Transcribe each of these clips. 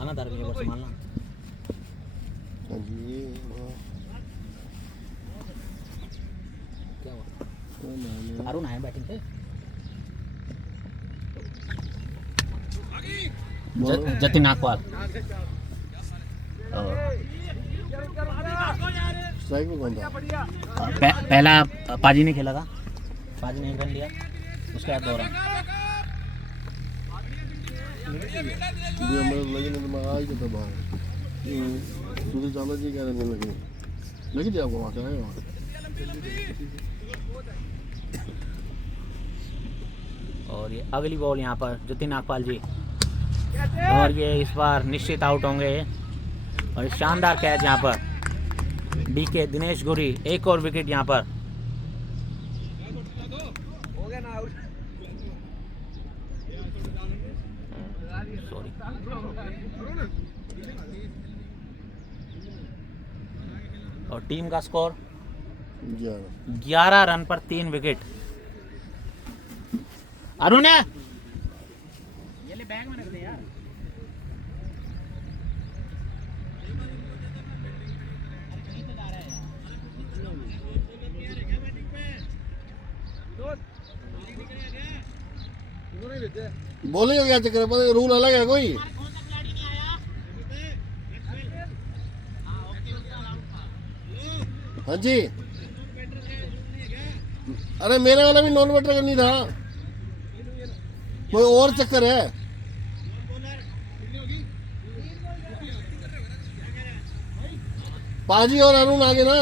आना तार के बस मानना क्या हुआ अरुण है बैटिंग पे जतिन नागपाल पहला पाजी ने खेला था पाजी ने 1 रन लिया उसके बाद 2 रन और ये अगली बॉल यहाँ पर जतिन नागपाल जी और ये इस बार निश्चित आउट होंगे और शानदार कैच यहाँ पर डीके दिनेश गुरी 1 और विकेट यहाँ पर सॉरी और टीम का स्कोर 11 रन पर 3 विकेट। अरुण है ये ले बैग में रख दे यार। बोलेगा क्या चक्कर है रूल अलग है कोई हाँ जी अरे मेरे वाला भी नॉन बैटर नहीं था कोई और चक्कर है पाजी और अरुण आगे ना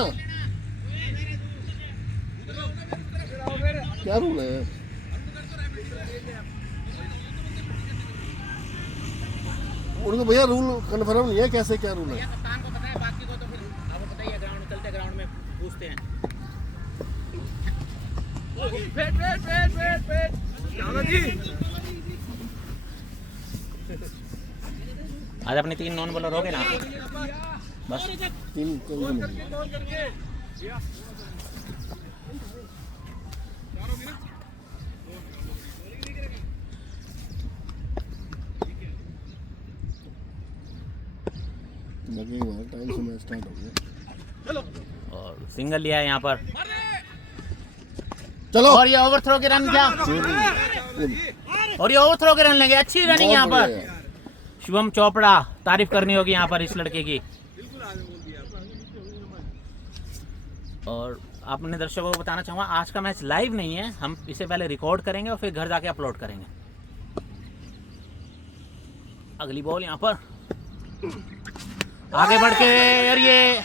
क्या रूल है उनको भैया रूल कन्फर्म नहीं है कैसे क्या रूल है कप्तान को पता है बाकी को तो फिर आपको पता ही है ग्राउंड चलते ग्राउंड में पूछते हैं। आज अपने 3 नॉन बॉलर हो गए ना बस 3 टाइम से मैच स्टार्ट हो गया और सिंगल लिया है यहाँ पर चलो और ये ओवरथ्रो के रन क्या और ये ओवरथ्रो के रन लेंगे अच्छी रनिंग यहाँ पर शिवम चोपड़ा तारीफ करनी होगी यहाँ पर इस लड़के की। और अपने दर्शकों को बताना चाहूँगा आज का मैच लाइव नहीं है हम इसे पहले रिकॉर्ड करेंगे और फिर घर जाके अपलोड करेंगे। अगली बॉल यहाँ पर आगे बढ़ के और ये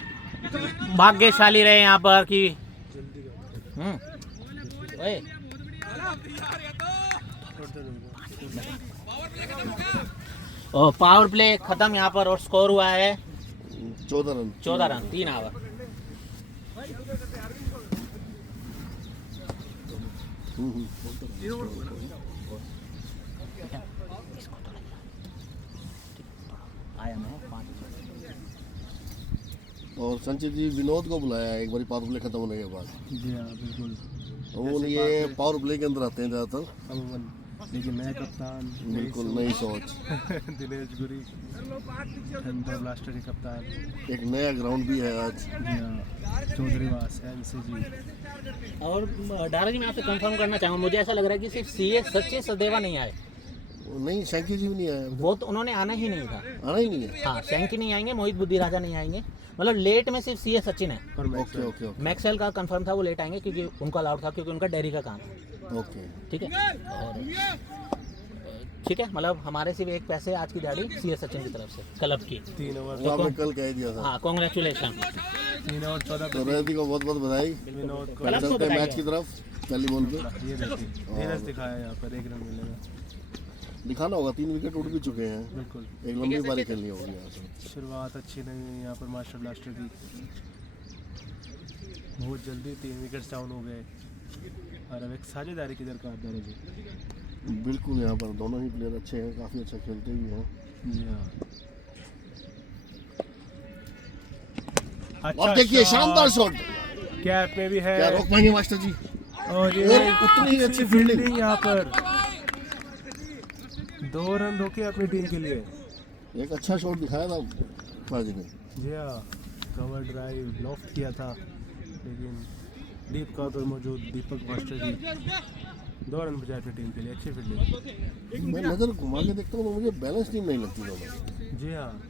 भाग्यशाली रहे यहाँ पर कि पावर प्ले खत्म यहाँ पर और स्कोर हुआ है 14 रन 3 ओवर। और संचित जी विनोद को बुलाया है एक बार पावर प्ले खत्म होने के बाद। जी हाँ बिल्कुल वो ये पावर प्ले के अंदर आते हैं ज़्यादातर लेकिन नया कप्तान बिल्कुल नई सोच दिनेश गुरी थंडर ब्लास्टर के कप्तान एक नया ग्राउंड भी है आज जी हाँ चौधरी वास है जी। और डारा जी मैं आपसे कंफर्म करना चाहूँगा मुझे ऐसा लग रहा है कि सिर्फ सीए सच्चे सदेवा नहीं आए नहीं शैंकी जी भी नहीं आया वो तो उन्होंने आना ही नहीं था आना ही नहीं है हाँ शैंकी नहीं आएंगे मोहित बुद्धि राजा नहीं आएंगे मतलब लेट में सिर्फ सीए सचिन है ओके ओके मैक्सवेल का कंफर्म था वो लेट आएंगे क्योंकि उनका अलाउड था क्योंकि उनका डेयरी का काम है ओके ठीक है। और ठीक है मतलब हमारे सिर्फ एक पैसे आज की दिहाड़ी सीए सचिन की तरफ से क्लब की 3 ओवर वो आपने कल कह दिया था हाँ कांग्रेचुलेशन 3 ओवर 14 तो रैदी को बहुत बहुत बधाई विनोद को क्लब को चलते हैं बताइए। मैच की तरफ टेलीफोन पे ये देखिए धीरज दिखाया यहाँ पर 1 रन मिलेगा दिखाना होगा 3 विकेट उड़ भी चुके हैं बिल्कुल एक लंबी पारी खेलनी होगी यहाँ से शुरुआत अच्छी नहीं है यहाँ पर मास्टर ब्लास्टर की बहुत जल्दी 3 विकेट डाउन हो गए और अब एक साझेदारी की दरकार है जी बिल्कुल, यहाँ पर दोनों ही प्लेयर अच्छे हैं, काफ़ी अच्छा खेलते भी हैं। जी हाँ। और देखिए शानदार शॉट, कैप में भी है क्या रोक पाएंगे मास्टर जी? और ये और उतनी अच्छी फील्डिंग यहाँ पर 2 रन रोके अपनी टीम के लिए। एक अच्छा शॉट दिखाया था पाजी ने। जी हाँ, कवर ड्राइव लॉफ्ट किया था, लेकिन डीप कवर पर मौजूद दीपक मास्टर जी 2 रन बचाए अपनी टीम के लिए। अच्छी फील्डिंग। मैं नज़र घुमा के देखता हूँ तो मुझे बैलेंस टीम नहीं लगती दोनों। जी हाँ,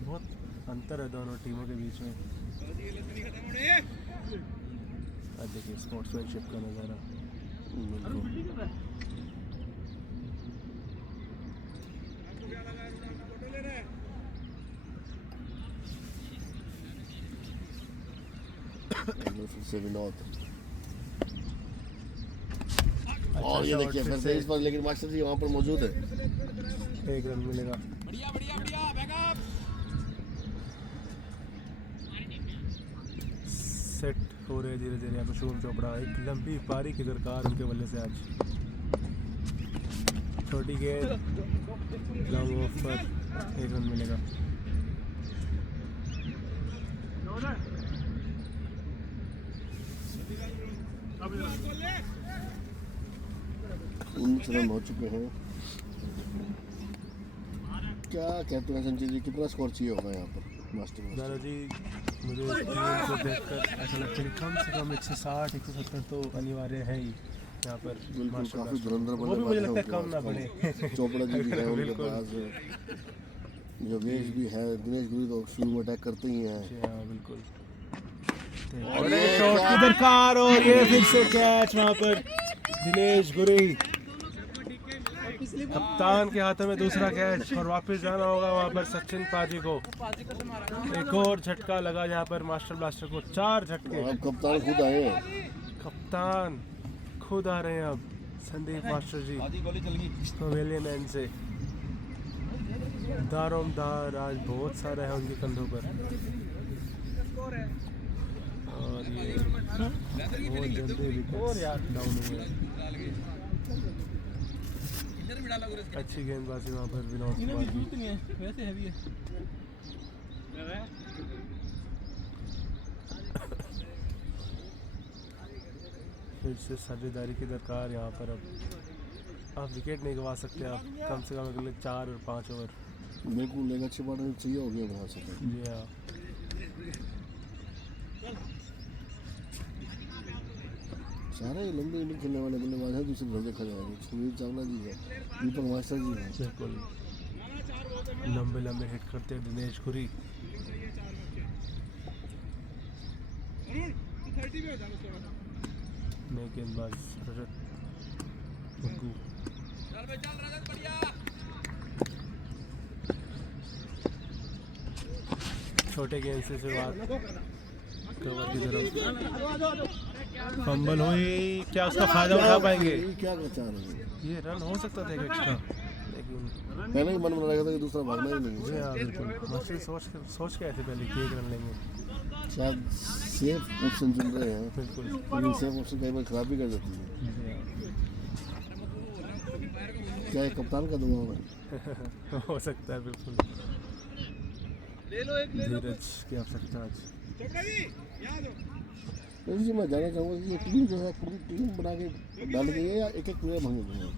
बहुत अंतर है दोनों टीमों के बीच में। अब देखिए स्पोर्ट्समैनशिप का नज़ारा। बिल्कुल। फिर से विनोद, और ये देखिए फिर से इस पर, लेकिन मास्टर जी वहाँ पर मौजूद है। 1 रन मिलेगा। सेट हो रहे धीरे धीरे यहाँ पर शुभम चोपड़ा। एक लंबी पारी की दरकार उनके बल्ले से आज। छोटी गेंद लॉन्ग ऑफ पर 1 रन मिलेगा। उन्नीस रन हो चुके हैं। क्या कहते हैं संजय जी, कितना स्कोर चाहिए होगा यहाँ पर मास्टर? दादाजी, मुझे इस टीम को देखकर ऐसा लगता है कि कम से कम 160 170 तो अनिवार्य है ही यहाँ पर। बिल्कुल, काफी धुरंधर वो भी मुझे लगता है बल्लेबाज कम ना पड़े। चोपड़ा जी भी है उनके बिल्कुल। पास, योगेश भी है, दिनेश गुरु तो शुरू में अटैक करते ही हैं। जी हाँ, बिल्कुल। और बड़े ये शॉट की दरकार, और ये फिर से कैच वहाँ पर दिनेश गुरी। कप्तान के हाथों में दूसरा कैच, और वापस जाना होगा वहाँ पर सचिन पाजी को। एक और झटका लगा यहाँ पर मास्टर ब्लास्टर को। 4 झटके। अब कप्तान खुद आए हैं। कप्तान खुद आ रहे हैं अब, Sandeep master ji pavilion end से। दारोमदार आज बहुत सारा है उनके कंधों पर, और ये बहुत जल्दी विकेट्स डाउन हुए। अच्छी गेंदबाजी वहाँ पर विनोद कुमार की। फिर से साझेदारी की दरकार यहाँ पर। अब आप विकेट नहीं गंवा सकते, आप कम से कम अगले 4 और 5 ओवर। बिल्कुल, एक अच्छी पार्टनर चाहिए होगी वहाँ से। जी हाँ, सारे लंबी इनिंग खेलने वाले बल्लेबाज हैं दूसरी तरफ देखा जाएगा। सुनील चावला जी है, दीपक मास्टर जी हैं। बिल्कुल लंबे लंबे हिट करते हैं दिनेश गुरी। नए गेंदबाज रजत बग्गू। छोटे गेंद से शुरुआत, कवर की तरफ फंबल हुई। क्या उसका फायदा उठा पाएंगे? ये क्या चाह रहे हैं? ये रन हो सकता था एक एक्स्ट्रा, लेकिन पहले ही मन बना रहा था कि दूसरा भागना ही नहीं जी है। हाँ बिल्कुल। मास्टर सोच के ऐसे पहले कि 1 रन लेंगे। शायद सेफ ऑप्शन चुन रहे हैं, बिल्कुल। लेकिन सेफ ऑप्शन कई बार खराब भी कर देती है। जी क्या ये कप्तान का दबाव है? हाँ। हो सकता है, बिल्कुल। धीरज की आवश्यकता आज। वैसे जी मैं जानना चाहूँगा कि ये टीम जो है पूरी टीम बना के डाल गई है या एक एक प्लेयर भंगे हुए हैं?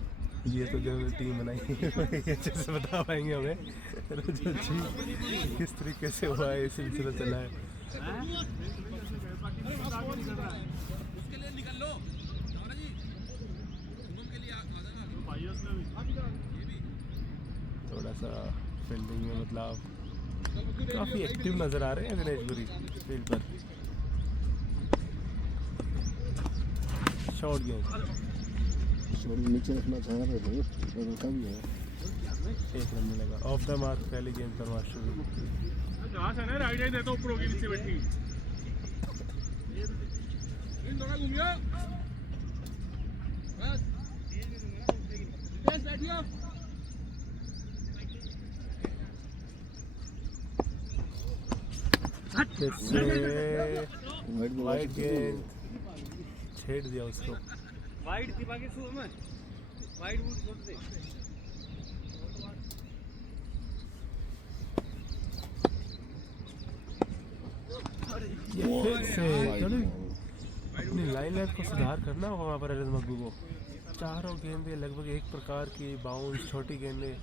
ये तो जो टीम बनाई है अच्छे से बता पाएंगे हमें रजत जी किस तरीके से हुआ है, सिलसिला चला है। थोड़ा सा फील्डिंग में मतलब काफ़ी एक्टिव नज़र आ रहे हैं दिनेश गुरी फील्ड पर। शॉर्ट गेंद नीचे रखना चाह रहे थे, रखा भी है। 1 रन मिलेगा। ऑफ द मार्क पहली गेंद पर मास्टर। फिर से वाइड गेंद छेड़ दिया उसको। वाइट थी बाकी शू में ये फिर से थोड़ी अपनी लाइन लाइफ को सुधार करना होगा वहाँ पर अरज मकबू को। चारों गेंदें लगभग एक प्रकार की, बाउंस, छोटी गेंदें।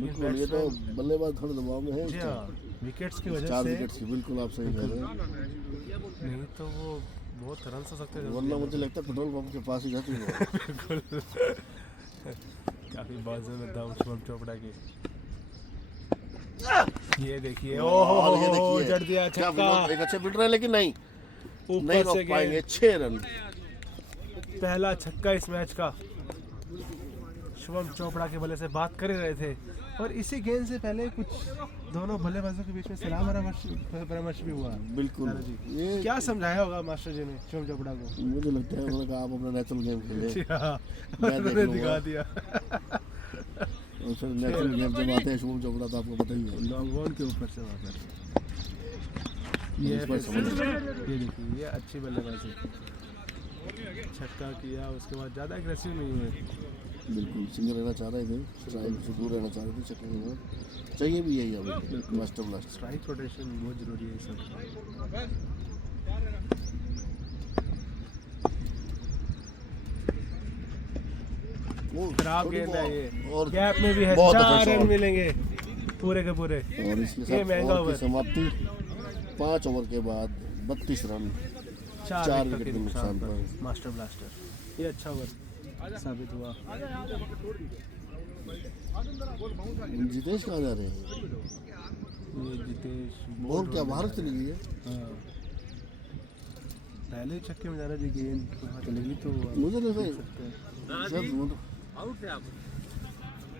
बिल्कुल, ये तो बल्लेबाज थोड़े दबाव में है। जी हाँ, विकेट्स की वजह 4 से। विकेट्स की, बिल्कुल आप सही कह रहे हैं। नहीं तो वो बहुत रन हो सकते थे, वरना मुझे लगता है पेट्रोल पंप के पास ही जाती है। बिल्कुल। काफी बाजू में दम शुभम चोपड़ा की। ये देखिए, और ये ओहो, देखिए, जड़ दिया क्या छक्का। विनोद, एक अच्छे फील्डर है लेकिन नहीं ऊपर रोक से पाएंगे। गेंद, 6 रन। पहला छक्का इस मैच का। शुभम चोपड़ा के बल्ले से बात कर ही रहे थे, और इसी गेंद से पहले कुछ दोनों बल्लेबाजों के बीच में सलाह परामर्श भी हुआ। बिल्कुल, ये क्या समझाया होगा मास्टर जी ने शुभम चोपड़ा को? मुझे लगता है उन्होंने कहा आप अपना नेचुरल गेम खेलें। जी हाँ, मैं देख उन्होंने लूंगा। दिखा दिया। और फिर नेचुरल गेम जब आते हैं शुभम चोपड़ा तो आपको पता ही है। लॉन्ग ऑन के ऊपर से वहाँ पर ये इस पर ये देखिए, ये अच्छी बल्लेबाजी। छक्का किया, उसके बाद ज़्यादा एग्रेसिव नहीं हुए। बिल्कुल, सिंगल रहना चाह रहे थे, स्ट्राइक से दूर रहना चाह रहे थे, चक्कर में चाहिए भी यही अभी मास्टर ब्लास्ट। स्ट्राइक रोटेशन बहुत ज़रूरी है सब। खराब गेंद है ये, और गैप में भी है। बहुत 4 अच्छा रन शॉट। मिलेंगे पूरे के पूरे। और इसके ये साथ महंगा ओवर की ओवर। समाप्ति 5 ओवर के बाद 32 रन, 4 4 विकेट के नुकसान पर। Master blaster. ये अच्छा ओवर साबित हुआ। जितेश कहाँ जा रहे हैं? ये जितेश बॉल क्या बाहर चली गई है? हाँ। पहले छक्के में जाना जी, गेंद वहाँ चलेगी तो आप मुझे नहीं देख सही सकते हैं।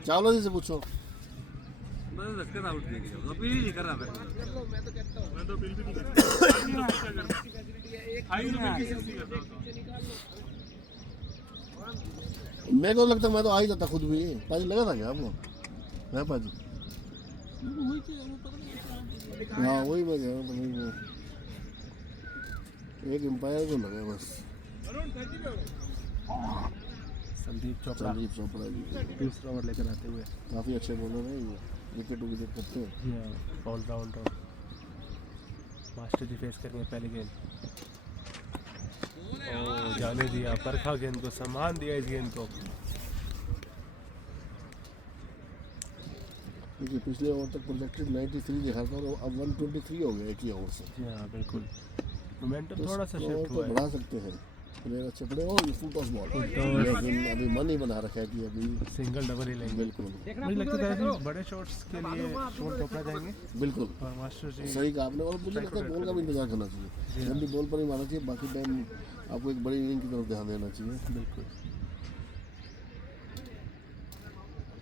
चावला जी से पूछो। मेरे को लगता है मैं तो आ ही जाता खुद भी। पाजी लगा था क्या आपको? है पाजी? हाँ वही मैं कह रहा हूँ, पता नहीं वो एक एम्पायर को लगा बस। संदीप चोपड़ा संदीप चोपड़ा जी दूसरा ओवर लेकर आते हुए। काफ़ी अच्छे बॉलर हैं ये, विकेट विकेट करते हैं। ऑलराउंडर मास्टर जी फेस करेंगे पहली गेंद। ओ, जाने दिया, परखा गेंद को, सम्मान दिया इस गेंद को। क्योंकि पिछले ओवर तक प्रोजेक्टेड 93 दिखा था और अब 123 हो गया एक ही ओवर से। जी हाँ बिल्कुल, मोमेंटम तो थोड़ा सा स्कोर शिफ्ट तो हुआ है। बढ़ा सकते हैं, प्लेयर अच्छे पड़े और ये फुल टॉस बॉल, लेकिन अभी मन ही बना रखा है कि अभी सिंगल डबल ही लेंगे। बिल्कुल मुझे लगता है कि बड़े शॉट्स के लिए शुभम चोपड़ा जाएंगे बिल्कुल और मास्टर जी सही कहा आपने। और मुझे लगता है बॉल का भी इंतजार करना चाहिए, जल्दी बॉल पर ही मारना चाहिए, बाकी टाइम आपको एक बड़ी इनिंग की तरफ ध्यान देना चाहिए। बिल्कुल।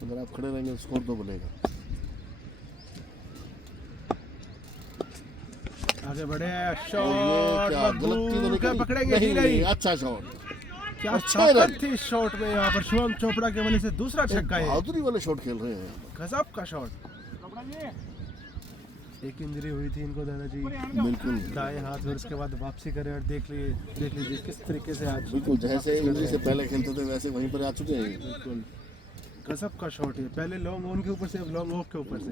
अगर आप खड़े रहेंगे स्कोर तो बनेगा। आगे बढ़े, और ये शॉट क्या गलती तो क्या निकली? पकड़ेंगे? जी नहीं, अच्छा शॉट, क्या अच्छे ताकत रन। थी शॉट में। यहाँ पर शुभम चोपड़ा के वजह से दूसरा छक्का है। बहादुरी वाले शॉट खेल रहे हैं। गजब का शॉट। एक इंजरी हुई थी इनको दादा जी, बिल्कुल दाएं हाथ, फिर उसके बाद वापसी करे और देख लीजिए किस तरीके से आज। बिल्कुल जैसे इंजरी से पहले खेलते थे वैसे वहीं पर आ चुके हैं। बिल्कुल गजब का शॉट है। पहले लॉन्ग ऑन के ऊपर से, अब लॉन्ग ऑफ के ऊपर से।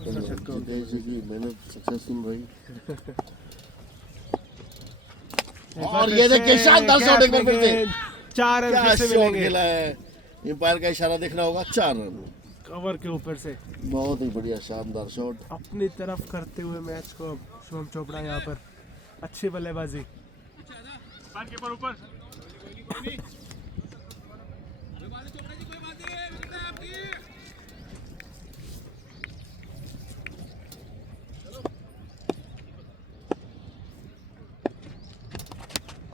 दूसरा छक्का उनके जितेश जी की मेहनत सक्सेसफुल रही। एक बार और फिर ये से देखिए शानदार शॉट एक बार फिर से। गेंद, 4 रन क्या फिर से शॉट मिलेंगे खेला है, एम्पायर का इशारा देखना होगा। 4 रन, कवर के ऊपर से बहुत ही बढ़िया शानदार शॉट। अपनी तरफ करते हुए मैच को शुभम चोपड़ा यहाँ पर अच्छी बल्लेबाजी।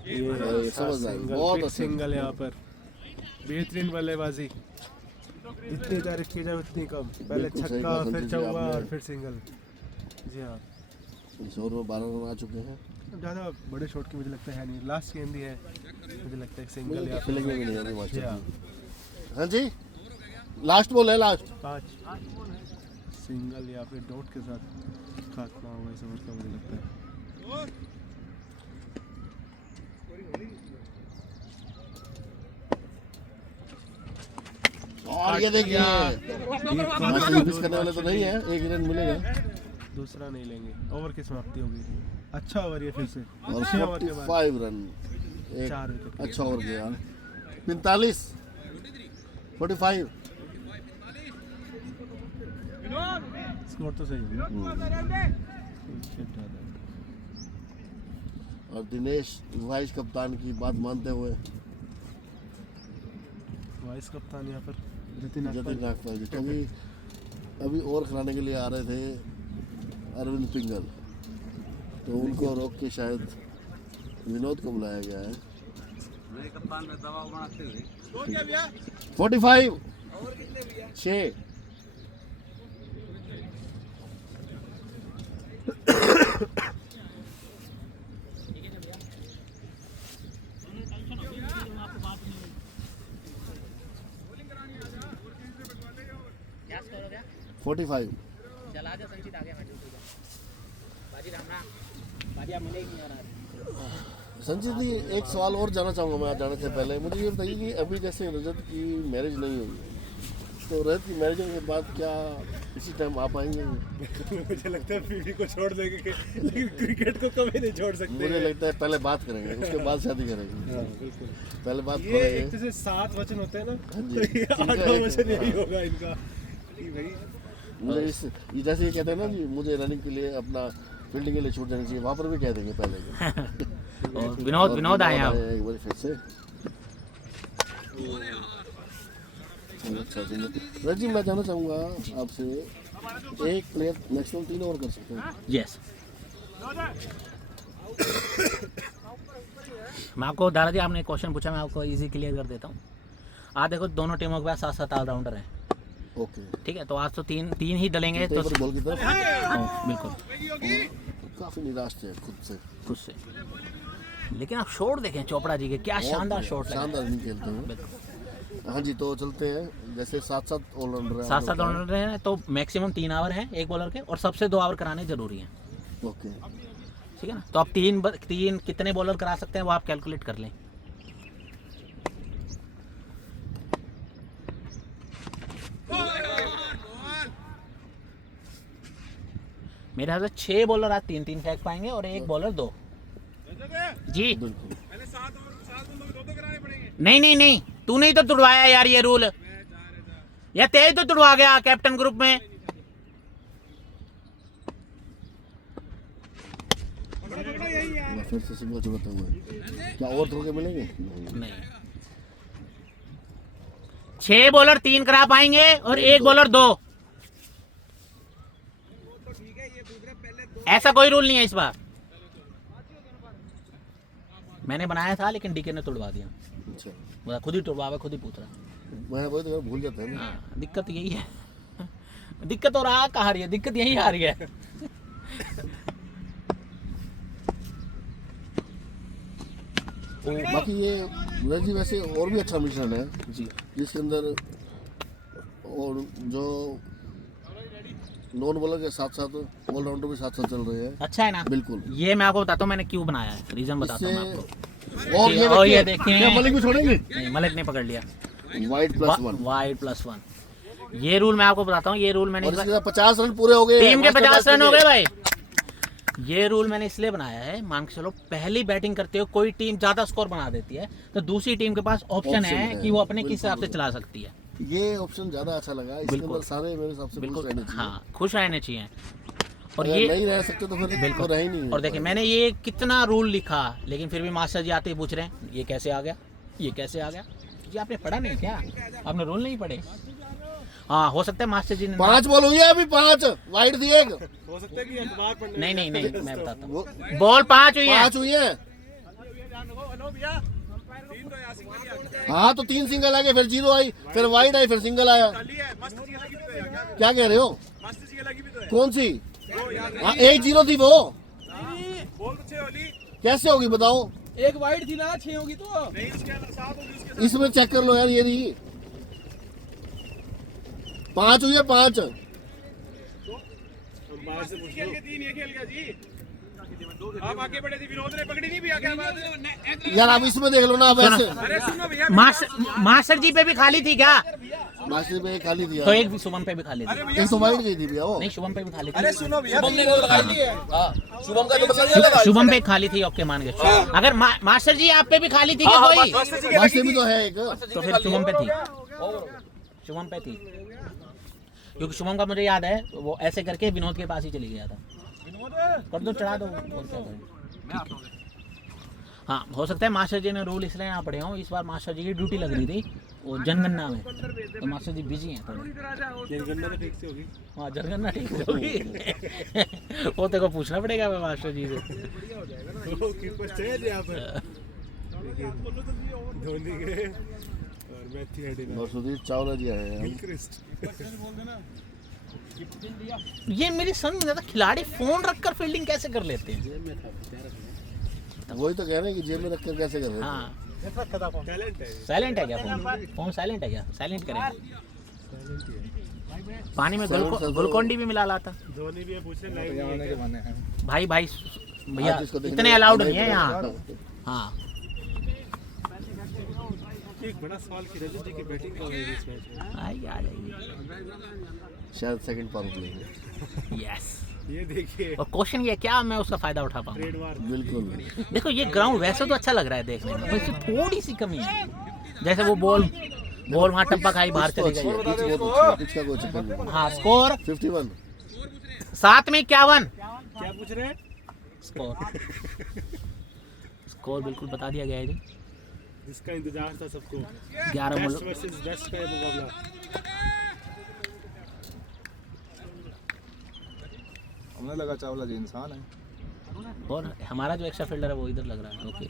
ये समझ आए, बहुत अच्छा। सिंगल यहाँ पर बेहतरीन बल्लेबाजी। जितनी तारीफ की जाए उतनी कम। पहले बिल्कुल सही छक्का, कहा फिर संजय जी चौका आपने। और फिर सिंगल। जी हाँ, इस ओवर में 12 रन आ चुके हैं। ज़्यादा बड़े शॉट की मुझे लगता है नहीं। लास्ट गेंद ही है, मुझे लगता है सिंगल मुझे या तो फीलिंग में भी नहीं आ रही जी मास्टर हाँ। जी। हाँ जी, लास्ट बॉल है, लास्ट। 5 सिंगल या फिर डॉट के साथ खात्मा हुआ इस ओवर का मुझे लगता है। और ये देखिए मास्टर मिस करने वाले तो नहीं है, एक ही रन मिलेगा दूसरा नहीं लेंगे, ओवर की समाप्ति होगी। अच्छा ओवर ये फिर से और 6 ओवर के बाद 45 रन, एक 4 विकेट। अच्छा ओवर गया। 45 45 स्कोर तो सही है। और दिनेश वाइस कप्तान की बात मानते हुए वाइस कप्तान यहाँ पर जतिन जतिन नागपाल जी, क्योंकि अभी ओवर खिलाने के लिए आ रहे थे अरविंद पिंगल, तो उनको रोक के शायद विनोद को बुलाया गया है। 45 6 45 चल आजा संचित आ गया मैं ड्यूटी पे। बाजी राम राम। बाजी आप मिलेगी यार आज। संजीत जी, एक सवाल और जानना चाहूँगा मैं आज जाने से पहले। मुझे ये बताइए कि अभी जैसे रजत की मैरिज नहीं हुई, तो रजत की मैरिज के बाद क्या इसी टाइम आप आएंगे? मुझे लगता है बीवी को छोड़ देंगे, लेकिन क्रिकेट को कभी नहीं छोड़ सकते। मुझे लगता है पहले बात करेंगे, उसके बाद शादी करेंगे। बिल्कुल। पहले बात ये करेंगे। एक जैसे 7 वचन होते हैं ना, हाँ जी। तो ये 8वां वचन यही होगा इनका कि भाई मुझे ये जैसे ये कहते हैं ना जी, मुझे रनिंग के लिए अपना फील्डिंग के लिए छूट जानी चाहिए, वहाँ पर भी कह देंगे पहले। और विनोद आए हैं आप। एक बार फिर से। अच्छा रजत जी, मैं जानना चाहूँगा आपसे, एक प्लेयर मैक्सिमम 3 ओवर कर सकते हैं? यस। मैं आपको दादा जी, आपने एक क्वेश्चन पूछा, मैं आपको इजी क्लियर कर देता हूँ। आप देखो दोनों टीमों के पास 7-7 ऑलराउंडर हैं, ओके। ठीक है, तो आज तो तीन ही डलेंगे तो बॉल की तरफ हाँ, बिल्कुल काफी निराश थे खुद से। लेकिन आप शॉट देखें चोपड़ा जी के, क्या शानदार शॉट लगे। शानदार नहीं खेलते हैं। बिल्कुल। हाँ जी, तो चलते हैं। जैसे 7-7 ऑलराउंडर हैं, 7-7 ऑलराउंडर हैं, तो मैक्सिमम 3 ओवर हैं एक बॉलर के, और सबसे 2 ओवर कराने जरूरी हैं, ओके। ठीक है ना। तो आप तीन कितने बॉलर करा सकते हैं वो आप कैलकुलेट कर लें। मेरे ख्याल से 6 बॉलर आज 3-3 फेंक पाएंगे और एक बॉलर 2 जी। बिल्कुल। नहीं, तू नहीं तो तुड़वाया यार ये रूल, या तेज तो तुड़वा गया कैप्टन ग्रुप में। फिर से सिंगल चुनते हुए क्या और थ्रो के मिलेंगे? नहीं, 6 बॉलर 3 करा पाएंगे और एक बॉलर 2। ऐसा कोई रूल नहीं है इस बार, मैंने बनाया था लेकिन डीके ने तोड़वा दिया। अच्छा, वो खुद ही तोड़वा, खुद ही पूछ रहा। मैं वही तो भूल जाता है ना। हाँ, दिक्कत यही है। दिक्कत और आ कहाँ रही है, दिक्कत यही आ रही है। बाकी ये नीरज जी वैसे और भी अच्छा मिश्रण है जी, जिसके अंदर और जो नॉन बॉलर के साथ साथ ऑलराउंडर भी साथ साथ चल रहे हैं। अच्छा है ना। बिल्कुल। ये मैं आपको बताता हूँ मैंने क्यों बनाया है, रीजन बताता हूँ मैं आपको। और ये देखिए, क्या मलिक भी छोड़ेंगे? नहीं, मलिक ने पकड़ लिया। Wide +1 wide +1। ये रूल मैं आपको बताता हूँ, ये रूल मैंने और इसके साथ 50 रन पूरे हो गए, टीम के 50 रन हो गए भाई। ये रूल मैंने इसलिए बनाया है, मान के चलो पहली बैटिंग करते हो कोई टीम ज्यादा स्कोर बना देती है, तो दूसरी टीम के पास ऑप्शन है कि वो अपने किस हिसाब से चला सकती है। ये ऑप्शन ज्यादा अच्छा लगा। इसके अंदर सारे मेरे हिसाब से खुश रहने चाहिए। हाँ, खुश रहने चाहिए। और अगर ये नहीं रह सकते तो फिर बिल्कुल रह ही नहीं है। और देखिए मैंने ये कितना रूल लिखा, लेकिन फिर भी मास्टर जी आते ही पूछ रहे हैं ये कैसे आ गया, ये कैसे आ गया। जी आपने पढ़ा नहीं क्या, आपने रूल नहीं पढ़े? हाँ, हो सकता है मास्टर जी ने 5 बॉल हुई है अभी, 5 वाइड थी एक। हो सकता है कि अखबार पढ़ने नहीं, मैं बताता हूँ। बॉल 5 हुई है। 5 हुई है। हाँ, तो 3 सिंगल आ गए, फिर 0 आई, फिर वाइड आई, फिर सिंगल आया। क्या कह रहे हो? कौन सी? हाँ, 1-0 थी वो। कैसे होगी बताओ? एक वाइड थी ना, 6 होगी तो इसमें चेक कर लो यार, ये नहीं 5 हुई है, 5। आप आगे बढ़े थे, विनोद ने पकड़ी नहीं भी आगे। यार आप इसमें देख लो ना। अब ऐसे मास्टर जी पे भी खाली थी क्या? मास्टर पे एक खाली दिया, तो एक भी शुभम पे भी खा लेती, एक तो वाइड गई थी भैया वो। नहीं शुभम पे भी खा लेती, अरे सुनो भैया, शुभम ने तो लगाई थी है। हाँ, शुभम का तो मतलब ये लगा। शुभम पे खाली थी, ओके मान गए। अगर मास्टर जी आप पे भी खाली थी क्या कोई, मास्टर भी तो है एक। तो फिर शुभम पे थी, शुभम पे थी, क्योंकि शुभम का मुझे याद है वो ऐसे करके विनोद के पास ही चली गया था। कर दो, चढ़ा दो, और क्या करें। हाँ, हो सकता है मास्टर जी ने रूल इसलिए यहाँ पढ़े हों, इस बार मास्टर जी की ड्यूटी लग रही थी वो जनगणना में, तो मास्टर जी बिजी हैं थोड़े। जनगणना तो ठीक से होगी। हाँ, जनगणना ठीक से होगी। वो तेरे को पूछना पड़ेगा मैं मास्टर जी से। कीपर चेंज यहाँ पर, धोनी के और मैथ्यू हेडिंग और सुधीर चावला जी आए हैं। हिलक्रिस्ट। ये मेरी समझ में नहीं आता, खिलाड़ी फोन रखकर फील्डिंग कैसे कर लेते हैं। वही तो कह रहे हैं कि जेब में रखकर कैसे कर रहे हैं। हाँ, टैलेंट है। साइलेंट है क्या फोन, फोन साइलेंट है क्या, साइलेंट करेंगे। पानी में ग्लूकोन-डी भी मिला लाता। धोनी भी पूछ रहे लाइव आने के बने हैं। भाई भैया जिसको देखने इतने में अलाउड नहीं नहीं है यहाँ। पड़ेगा। हाँ, एक बड़ा सवाल की रजत जी की बैटिंग कब होगी इस मैच में? आएगी, आ जाएगी। शायद सेकंड पावर प्ले। यस, ये देखिए और क्वेश्चन ये क्या मैं उसका फायदा उठा पाऊँ। ट्रेडमार्क। बिल्कुल। देखो ये ग्राउंड वैसे तो अच्छा लग रहा है देखने में, पर इसमें थोड़ी सी कमी है। जैसे वो बॉल वहाँ टप्पा खाई बाहर चली गई। पिच का कोई चक्कर नहीं। हाँ, स्कोर 51। 7 में 51 क्या पूछ रहे हैं? स्कोर। स्कोर बिल्कुल बता दिया गया है जी। जिसका इंतजार था सबको। 11 बेस्ट वर्सेस बेस्ट का ये मुकाबला। हमें लगा चावला जी इंसान है। और हमारा जो एक्स्ट्रा फील्डर है वो इधर लग रहा है। ओके,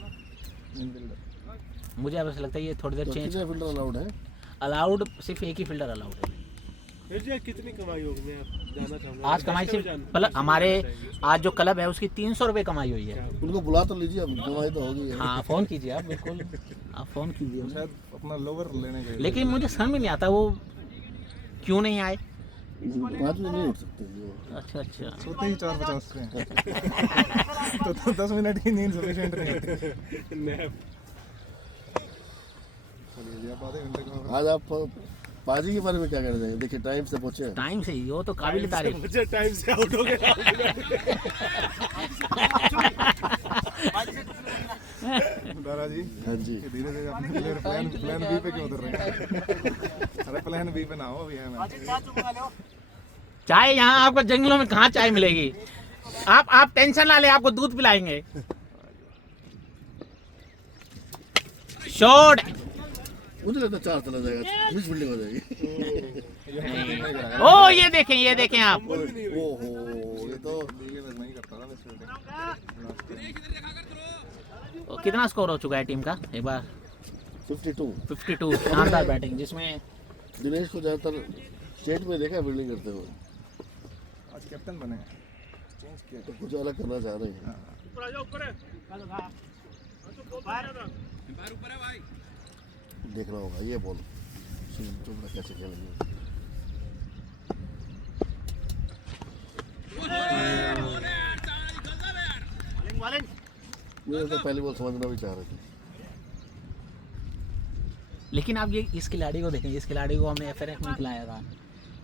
मुझे अब ऐसा लगता है ये थोड़ी देर तो चेंज कितने फील्डर अलाउड है? अलाउड, सिर्फ एक ही फील्डर अलाउड है। फिर जी कितनी कमाई होगी, मैं जानना चाहूंगा। आज कमाई सिर्फ मतलब हमारे आज जो क्लब है उसकी 300 रुपये कमाई हुई है। उनको बुला तो लीजिए, अब कमाई तो होगी। हाँ, फ़ोन कीजिए आप, बिल्कुल आप फ़ोन कीजिए। शायद अपना लोवर लेने गए। लेकिन मुझे समझ में नहीं आता वो क्यों नहीं आए। 5 में नहीं उठ सकते वो। अच्छा, सोते ही 4:50 पे तो 10 मिनट की नींद सफिशिएंट नहीं होती। नैप। चलिए जी, आप आधे घंटे का आज आप पाजी के बारे में क्या कहना चाहेंगे? देखिए टाइम से पहुंचे। टाइम से ही वो तो काबिल तारीफ। मुझे टाइम से आउट हो गया। दारा जी, हाँ जी। धीरे धीरे अपने प्लान बी पे क्यों उतर रहे हैं? अरे प्लान बी पे ना हो अभी हमें। चाय यहाँ आपको जंगलों में कहाँ चाय मिलेगी। आप टेंशन ना ले, आपको दूध पिलाएंगे। शॉट, मुझे लगता है 4 चला जाएगा, मिस फील्डिंग हो जाएगी। ओ ये देखें आप। ओहो, ये तो नहीं करता था वैसे। कितना स्कोर हो चुका है टीम का एक बार? 52। शानदार बैटिंग, जिसमें दिनेश को ज्यादातर स्टेट में देखा फील्डिंग करते हुए, आज कैप्टन बने चेंज किया। तो कुछ अलग करना चाह रहे हैं। देखना होगा ये बॉल चोपड़ा कैसे खेलेंगे। मुझे तो पहली बॉल समझना भी चाह रहे थे। लेकिन आप ये इस खिलाड़ी को देखें, इस खिलाड़ी को हमने एफआरएफ में खिलाया था,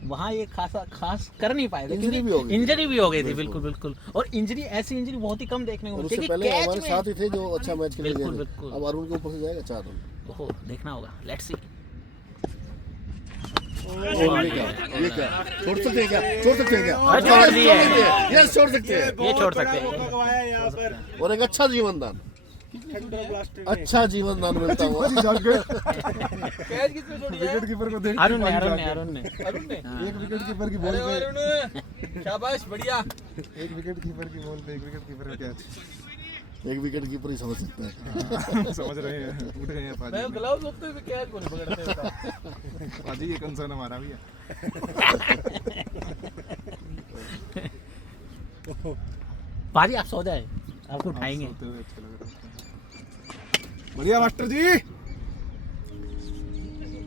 वहाँ ये खास कर नहीं पाए थे, इंजरी भी हो गई। इंजरी भी हो गई थी। बिल्कुल। और इंजरी, ऐसी इंजरी बहुत ही कम देखने को और मिलती उससे है। पहले हमारे साथ ही थे जो अच्छा मैच खेले बिल्कुल, गए बिल्कुल। थे। अब अरुण के ऊपर से जाएगा 4 रन। ओहो, देखना होगा, लेट्स सी। ये क्या छोड़ सकते हैं क्या? छोड़ सकते हैं क्या? अरे छोड़ दिए। यस, छोड़ सकते हैं। ये छोड़ सकते हैं। गवाया यहाँ पर। और एक अच्छा जीवन दान, थंडर ब्लास्टर। अच्छा जीवन दान मिलता हुआ। कैच किसने छोड़ी है? विकेट कीपर को देख अरुण ने अरुण ने। एक विकेट कीपर की बॉल अरे पे अरुण, शाबाश, बढ़िया। एक विकेट कीपर की बॉल पे एक विकेट कीपर का कैच। एक विकेट कीपर ही समझ सकता है। समझ रहे हैं, उठ गए हैं मैं पाजी। ग्लव्स होते हुए कैच को नहीं पकड़ते होता। पाजी ये कंसर्न हमारा भी है। पाजी आप सो जाए, आपको उठाएंगे। सोते हुए अच्छा लग रहा है। बढ़िया मास्टर जी।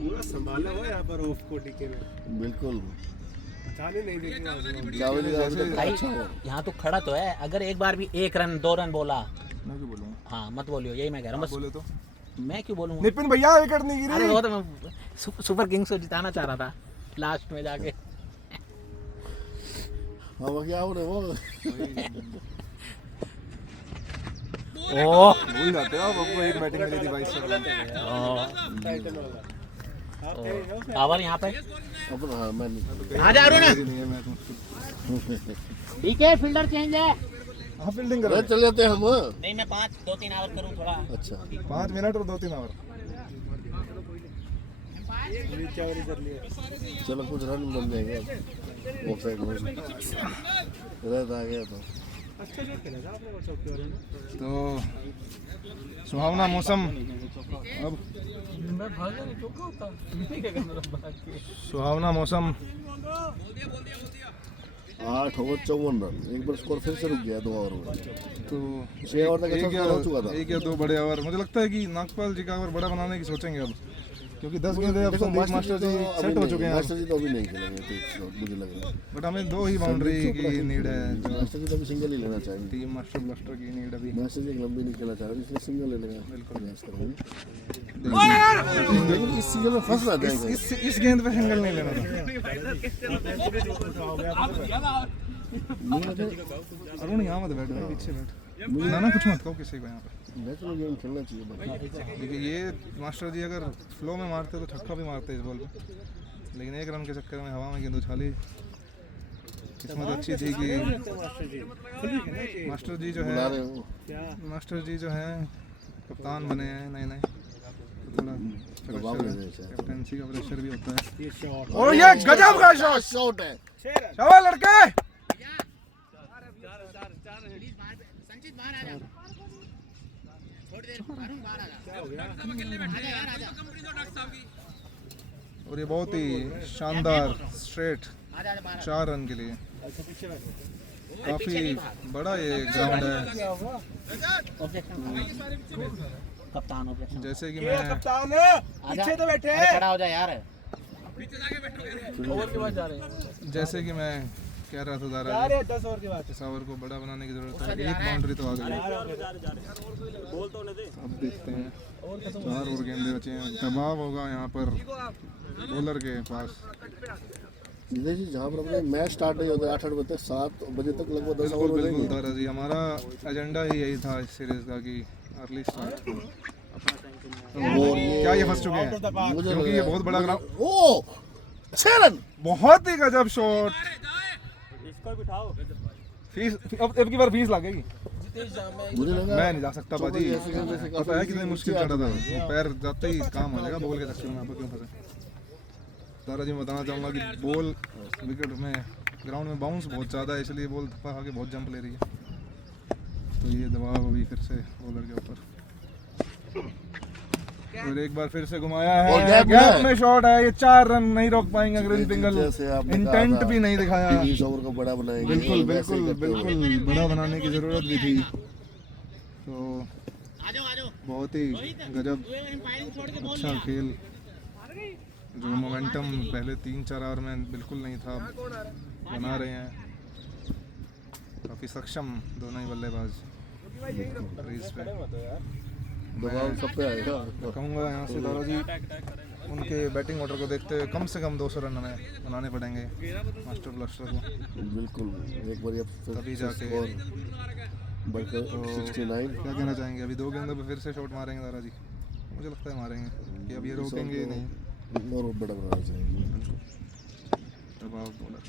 पूरा संभाला हुआ यहाँ पर ऑफ को टिके में। बिल्कुल। चाले नहीं देखी आज। चावल का अभी तक भाई अच्छा हो। यहाँ तो खड़ा तो है, अगर एक बार भी 1 रन 2 रन बोला, मैं क्यों बोलूँगा? हाँ मत बोलियो, यही मैं कह रहा हूँ आप बस। बोले तो मैं क्यों बोलूँगा? नितिन भैया विकेट नहीं अरे गिरी। वो तो मैं सुपर किंग्स को जिताना चाह रहा था लास्ट में जाके। हाँ वो क्या हो रहा है वो ओह भूल जाते हो आप, आपको एक बैटिंग मिली थी 22 पावर यहाँ पे अपन। हाँ मैं नहीं आ जा अरुण। नहीं है मैं तो ठीक है फील्डर चेंज है। हाँ फील्डिंग करो। चले जाते हैं हम। नहीं मैं 2-3 आवर करूँ थोड़ा। अच्छा 5 मिनट और 2-3 आवर। चलो कुछ रन बन जाएंगे ऑफ साइड में रन आ गया तो। अच्छा शॉट खेला था आपने वो चौकी वाले ने। तो सुहावना मौसम, अब सुहावना मौसम। 8 ओवर 54 रन, एक बार स्कोर फिर से रुक गया 2 ओवर में। तो 6 ओवर तक अच्छा स्कोर हो चुका था। एक या दो बड़े ओवर, मुझे लगता है कि नागपाल जी का ओवर बड़ा बनाने की सोचेंगे अब, क्योंकि 10 गेंदे अब देखो संदीप मास्टर जी सेट हो चुके हैं। मास्टर जी तो अभी नहीं खेलेंगे तो मुझे लग रहा है। बट हमें 2 ही बाउंड्री की नीड है, जो मास्टर जी तो अभी सिंगल ही लेना चाहेंगे। टीम मास्टर ब्लास्टर की नीड अभी। मास्टर जी लंबी नहीं खेलना चाह रहे इसलिए सिंगल ले लेंगे। बिल्कुल। प्रयास करेंगे लेकिन इस सीजन में फंस ना जाएंगे। इस गेंद पे सिंगल नहीं लेना था। अरुण यहाँ मत बैठ, पीछे बैठ ना, ना कुछ मत कहो किसी को यहाँ पे। नेचुरल गेम खेलना चाहिए। देखिए ये मास्टर जी अगर फ्लो में मारते तो छक्का भी मारते इस बॉल पे, लेकिन 1 रन के चक्कर में हवा में गेंद उछाली। किस्मत अच्छी थी कि मास्टर जी जो बुला रहे है, हो मास्टर जी जो हैं कप्तान बने हैं नए, तो थोड़ा दबाव ले रहे हैं। कैप्टनसी का प्रेशर भी होता है। ये शॉट और ये गजब का शॉट, शॉट है। शाबाश लड़के। और ये बहुत ही शानदार स्ट्रेट 4 रन के लिए। काफी बड़ा ये ग्राउंड है। कप्तान ऑब्जेक्शन। जैसे कि ये मैं कप्तान पीछे तो बैठे। अरे खड़ा हो जा यार। जैसे कि मैं कह रहा था दारा यार ये 10 ओवर के बाद इस ओवर को बड़ा बनाने की जरूरत है। एक बाउंड्री तो आ गई, अब देखते हैं 4 और गेंदे बचे हैं। दबाव होगा यहाँ पर बॉलर के पास। विजय जी जहाँ पर अपने मैच स्टार्ट नहीं होता 8 बजे तक 7 बजे तक लगभग 10 ओवर हो बिल्कुल जाएंगे। दारा जी, हमारा एजेंडा ही यही था इस सीरीज का कि अर्ली स्टार्ट। और क्या ये फंस चुके हैं, मुझे क्योंकि ये बहुत बड़ा ग्राउंड। ओ 6 रन। बहुत ही गजब शॉट। फीस अब की बार फीस लगेगी। मुझे लगा मैं नहीं जा सकता बाजी, ऐसे करने से पता है कितनी मुश्किल चढ़ा था। वो पैर जाते ही काम हो जाएगा बॉल के चक्कर में। आप क्यों फंसे दारा जी, मैं बताना चाहूँगा कि बॉल विकेट में ग्राउंड में बाउंस बहुत ज़्यादा है, इसलिए बॉल धप्पा खा के बहुत जंप ले रही है। तो ये दबाव अभी फिर से बॉलर के ऊपर, और एक बार फिर से घुमाया और है। गैप गैप में में शॉट है, ये 4 रन नहीं रोक पाएंगे ग्रीन पिंगल। जैसे आपने कहा इंटेंट था, भी नहीं दिखाया। 20 ओवर को बड़ा बनाएंगे। बिल्कुल वैसे ही बिल्कुल करते हैं। बिल्कुल बड़ा बनाने की ज़रूरत भी थी। तो बहुत ही गजब अच्छा खेल, जो मोमेंटम पहले 3-4 ओवर में बिल्कुल नहीं था, बना रहे हैं। काफ़ी सक्षम दोनों ही बल्लेबाज क्रीज पे। दबाव सब पे आएगा। कहूँगा यहाँ से दारा जी, उनके बैटिंग ऑर्डर को देखते हुए कम से कम 200 रन हमें बनाने पड़ेंगे मास्टर ब्लास्टर को। बिल्कुल एक बार तभी जाके बढ़कर 69। क्या कहना चाहेंगे? अभी 2 गेंदों पे फिर से शॉट मारेंगे दारा जी, मुझे लगता है मारेंगे, कि अब ये रोकेंगे ही नहीं। और बड़ा बनाना चाहिए। दबाव बॉलर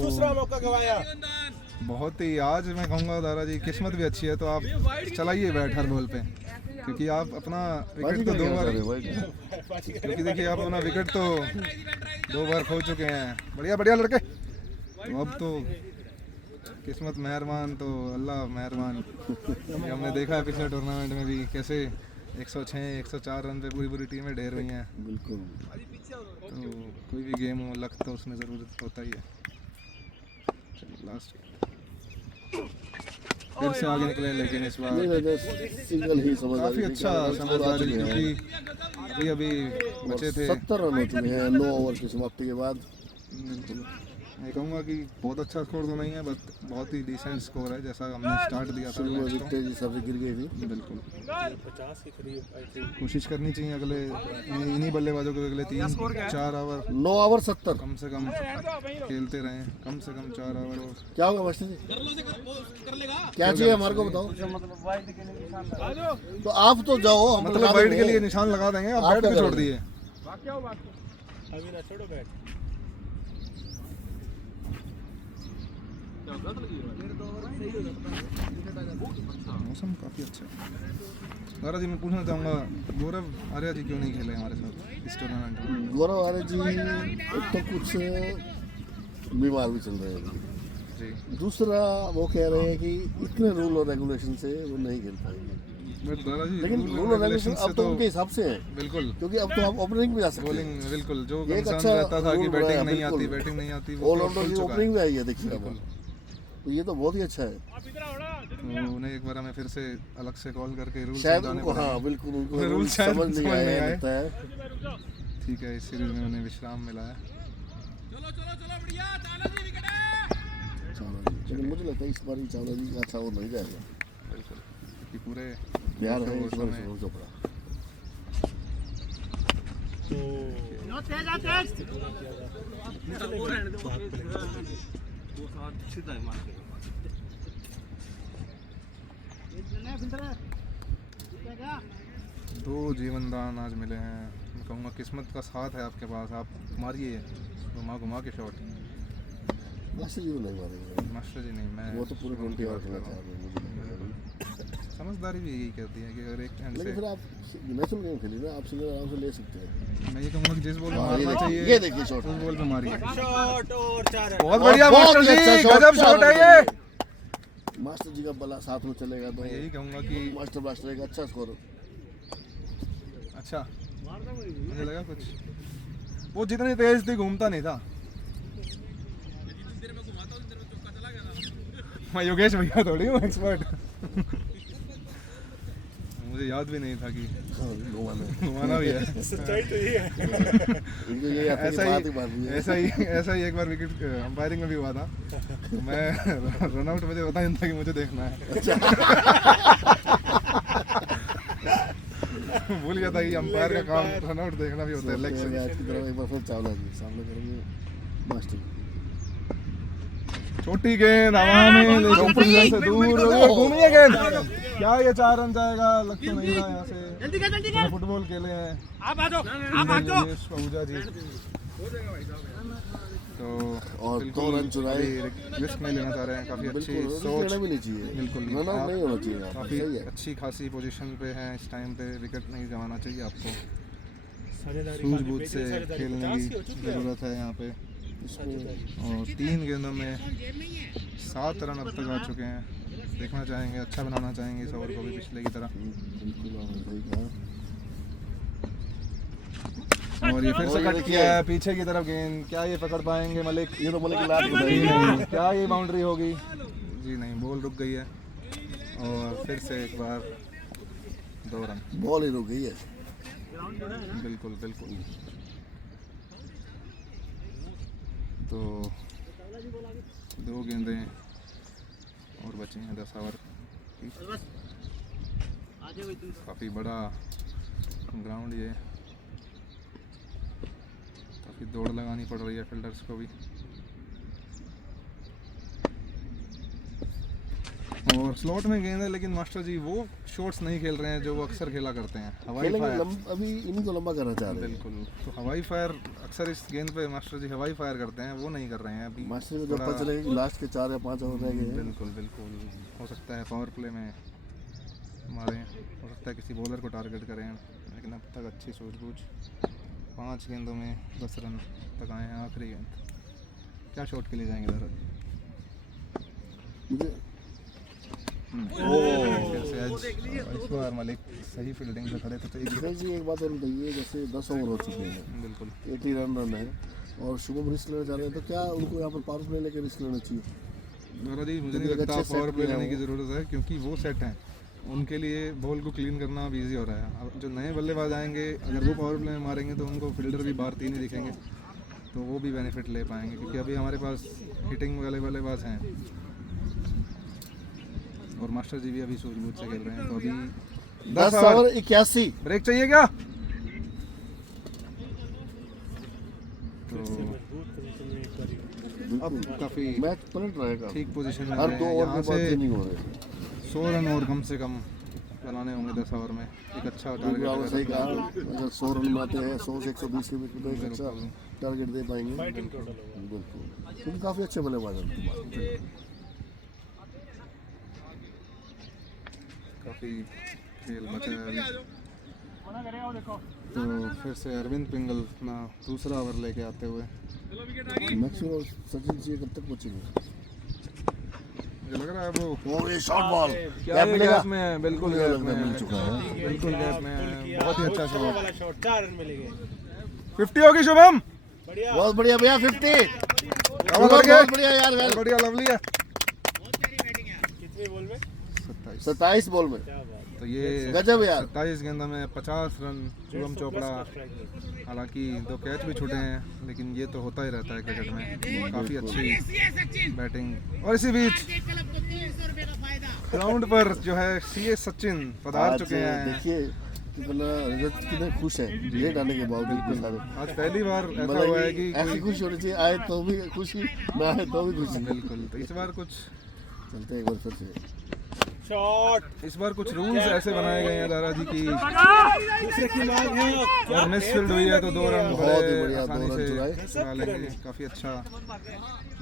दूसरा मौका गवाया। बहुत ही, आज मैं कहूँगा दारा जी किस्मत भी अच्छी है, तो आप चलाइए बैट हर बॉल पे, क्योंकि आप अपना विकेट तो 2 बार, क्योंकि देखिए आप अपना विकेट तो 2 बार खो चुके हैं। बढ़िया बढ़िया लड़के। तो अब तो किस्मत मेहरबान तो अल्लाह मेहरबान। ये हमने देखा है पिछले टूर्नामेंट में भी कैसे 106 104 रन पे पूरी पूरी टीमें ढेर हुई हैं। बिल्कुल। तो कोई भी गेम हो, लक तो उसमें ज़रूरत होता ही है। चलिए लास्ट फिर से आगे निकले, लेकिन इस बार सिंगल ही समझदारी। काफ़ी अच्छा समझदारी, क्योंकि अभी बचे थे 70 रन हो चुके हैं 9 ओवर की समाप्ति के बाद। बिल्कुल मैं कहूँगा कि बहुत अच्छा स्कोर तो नहीं है बट बहुत ही डिसेंट स्कोर है जैसा हमने स्टार्ट दिया था शुरू में मैच को। विकेटें सबसे गिर गई थी। बिल्कुल 50 के करीब आई थिंक। कोशिश करनी चाहिए अगले इन्हीं बल्लेबाजों को अगले 3-4 ओवर 9 ओवर 70। कम से कम खेलते रहें, कम से कम 4 ओवर और क्या होगा मास्टर जी? क्या चाहिए हमारे को बताओ। तो आप तो जाओ, हम मतलब लगा वाइड देंगे। के लिए निशान लगा देंगे, आप आप बैट क्या पे छोड़ करोगे? दिए। अभी ना छोड़ो बैट। मौसम काफ़ी अच्छा है। दारा जी मैं पूछना चाहूँगा गौरव आर्या जी क्यों नहीं खेले हमारे साथ इस टूर्नामेंट में? गौरव आर्य जी एक तो कुछ बीमार भी चल रहे हैं अभी। जी दूसरा वो कह रहे हैं कि इतने रूल और रेगुलेशन से वो नहीं खेल पाएंगे। बट दारा जी लेकिन रूल और रेगुलेशन अब तो उनके हिसाब से है, बिल्कुल क्योंकि अब तो आप ओपनिंग भी जा सकते बॉलिंग हैं। बिल्कुल जो ये एक कंसर्न अच्छा रहता था कि रूल बैटिंग है, नहीं आती बिल्कुल। बैटिंग नहीं आती वो ऑलराउंडर खुल की चुका ओपनिंग है। में आई है, देखिए अब। बिल्कुल। तो ये तो बहुत ही अच्छा है। तो उन्हें एक बार हमें फिर से अलग से कॉल करके रूल शायद समझाने उनको, हाँ पड़ेंगे। बिल्कुल, उनको रूल रूल शायद समझ नहीं आया है, लगता है। ठीक है इस सीरीज में उन्हें विश्राम मिला है। चावला जी, लेकिन मुझे लगता है इस बार चावला जी का अच्छा वो नहीं जाएगा। बिल्कुल क्योंकि पूरे प्यार है इस बार समय शुभम चोपड़ा। दो जीवनदान आज मिले हैं। मैं कहूँगा किस्मत का साथ है आपके पास, आप मारिए घुमा घुमा के शॉट। मास्टर जी को नहीं मारेंगे, मास्टर जी नहीं, मैं वो तो पूरे 20 ओवर खेलना चाह रहे हैं, मुझे नहीं लग रहा। समझदारी भी यही कहती है कि अगर एक हैंड लेकिन से फिर आप नेचुरल गेम खेलिए ना, आप सिंगल आराम से ले सकते हैं। मैं ये कहूँगा कि जिस बॉल में हाँ, मारना चाहिए ये देखिए शॉट, उस बॉल पे मारिए। शॉट और 4 बहुत बढ़िया बहुत मास्टर ही अच्छा जी, शॉट, गजब शॉट है ये। मास्टर जी का बल्ला साथ में चलेगा तो मैं यही कहूँगा कि मास्टर ब्लास्टर एक अच्छा स्कोर। अच्छा मुझे लगा कुछ वो जितनी तेज थी घूमता नहीं था। मैं योगेश भैया थोड़ी हूँ एक्सपर्ट। मुझे याद भी नहीं था कि घुमाना भी है। सच्चाई तो ये है। इनको ये आता है कि बात ही बात ही है। ऐसा ही एक बार विकेट अंपायरिंग में भी हुआ था। तो मैं रन आउट मुझे पता नहीं था कि मुझे देखना है। भूल गया था कि अंपायर का काम रन आउट देखना भी होता है लेग से। मैच की तरफ एक बार फिर चावला जी सामने करेंगे मास्टर जी। छोटी गेंद हवा में लेकिन पोजीशन से दूर घूमिए गेंद। क्या ये 4 रन जाएगा? लग तो नहीं रहा यहाँ से। जल्दी कर जल्दी कर। फुटबॉल खेले हैं आप आ जाओ आप आ जाओ। आहूजा जी तो और 2 रन चुराए। रिस्क नहीं लेना चाह रहे हैं। काफ़ी अच्छी बिल्कुल, सोच लेना भी नहीं चाहिए, बिल्कुल रन आउट नहीं होना चाहिए, काफ़ी सही है। अच्छी खासी पोजीशन पे हैं इस टाइम पे। विकेट नहीं गंवाना चाहिए आपको, साझेदारी सूझबूझ काफी से बेहतरीन साझेदारी खेलने 50 की की हो चुकी है। ज़रूरत है यहाँ पे। और 3 गेंदों में 7 रन अब तक आ चुके हैं। देखना चाहेंगे, अच्छा बनाना चाहेंगे इस ओवर को भी पिछले की तरह। बिल्कुल आपने सही कहा। और ये फिर से और ये कट देखिए। किया है पीछे की तरफ गेंद। क्या ये पकड़ पाएंगे मलिक? ये तो बोले कि लात जी बताइए। नहीं। क्या ये बाउंड्री होगी? जी नहीं, बॉल रुक गई है और फिर से एक बार 2 रन। बॉल ही रुक गई है। बिल्कुल बिल्कुल। तो 2 गेंदें और बची हैं 10 ओवर की। काफ़ी बड़ा ग्राउंड ये, काफ़ी दौड़ लगानी पड़ रही है फील्डर्स को भी। और स्लॉट में गेंद है लेकिन मास्टर जी वो शॉट्स नहीं खेल रहे हैं जो वो अक्सर खेला करते हैं। हवाई खेलेंगे फायर अभी इन्हीं को लंबा करना चाह रहे हैं। बिल्कुल। तो हवाई फायर अक्सर इस गेंद पे मास्टर जी हवाई फायर करते हैं, वो नहीं कर रहे हैं अभी। मास्टर को जब पता चलेगा कि लास्ट के 4 या 5 ओवर रह गए हैं। बिल्कुल बिल्कुल। हो सकता है पावर प्ले में मारें, हो सकता है किसी बॉलर को टारगेट करें, लेकिन अब तक अच्छी सूझबूझ। 5 गेंदों में 10 रन तक आए हैं। आखिरी गेंद क्या शॉट के लिए जाएंगे दारा? मुझे फिर से आज इस बार मलिक सही फील्डिंग पे खड़े तो सही। दिनेश जी एक बात और बताइए, जैसे 10 ओवर हो चुके हैं, बिल्कुल 80 रन है और शुभम रिस्क लेना चाह रहे हैं, तो क्या उनको यहाँ पर पावर प्ले लेकर रिस्क लेना चाहिए? दारा जी मुझे नहीं क्योंकि लगता अच्छे पावर set प्ले किया लेने की वो। ज़रूरत है क्योंकि वो सेट हैं। उनके लिए बॉल को क्लीन करना अब ईजी हो रहा है। अब जो नए बल्लेबाज आएंगे अगर वो पावर प्ले में मारेंगे तो उनको फील्डर भी बाहर 3 ही दिखेंगे। तो वो भी बेनिफिट ले पाएंगे, क्योंकि अभी हमारे पास हिटिंग वाले बल्लेबाज हैं और मास्टर जी भी अभी सूझबूझ से खेल रहे हैं। तो अभी 10 ओवर 81। ब्रेक चाहिए क्या? तो अब काफ़ी मैच पलट रहेगा, ठीक पोजीशन में हर हैं। 2 ओवर यहाँ के बाद से चेंजिंग हो रही है। 100 रन और कम से कम बनाने होंगे 10 ओवर में। एक अच्छा बिल्कुल आपने सही टारगेट कहा, अगर 100 रन बनाते हैं 100 से 120 के बीच में तो एक अच्छा टारगेट दे पाएंगे। बिल्कुल, क्योंकि काफ़ी अच्छे बल्लेबाज हैं। काफ़ी खेल बचा है अभी। तो फिर से अरविंद पिंगल अपना दूसरा ओवर लेके आते हुए, मैक्सवेल और सचिन जी कब तक पहुंचेंगे? मुझे लग रहा है वो और ये शॉट बॉल क्या गैप मिलेगा, गैप में है, बिल्कुल गैप में मिल है, चुका है। बिल्कुल गैप में है। बहुत ही अच्छा शॉट। वाला शॉट 4 रन मिलेंगे। 50 होगी शुभम। बढ़िया। बहुत बढ़िया भैया 50। कवर कर गए। बहुत बढ़िया यार, वेल बढ़िया, लवली है। कितने बॉल में? 27 बॉल में, क्या बात। तो ये गजब यार। 27 गेंदों में 50 रन शुभम चोपड़ा। हालांकि 2 कैच भी छूटे हैं, लेकिन ये तो होता ही रहता है क्रिकेट में। काफ़ी अच्छी बैटिंग। और इसी बीच ग्राउंड पर जो है सीए सचिन पधार आज चुके हैं। देखिए कितना रजत कितने खुश है लेट आने के बावजूद इतने सारे। आज पहली बार ऐसा मतलब हुआ है कि ऐसी खुशी होनी चाहिए, आए तो भी खुशी, ना आए तो भी खुशी। बिल्कुल। तो इस बार कुछ चलते हैं एक बार फिर से। शॉट। इस बार कुछ रूल्स ऐसे बनाए गए हैं दादा जी की, दूसरे की मांग है। और मिसफील्ड हुई है तो 2 रन बहुत ही बढ़िया, आसानी 2 रन चुराए। से चुरा लेंगे। काफ़ी अच्छा।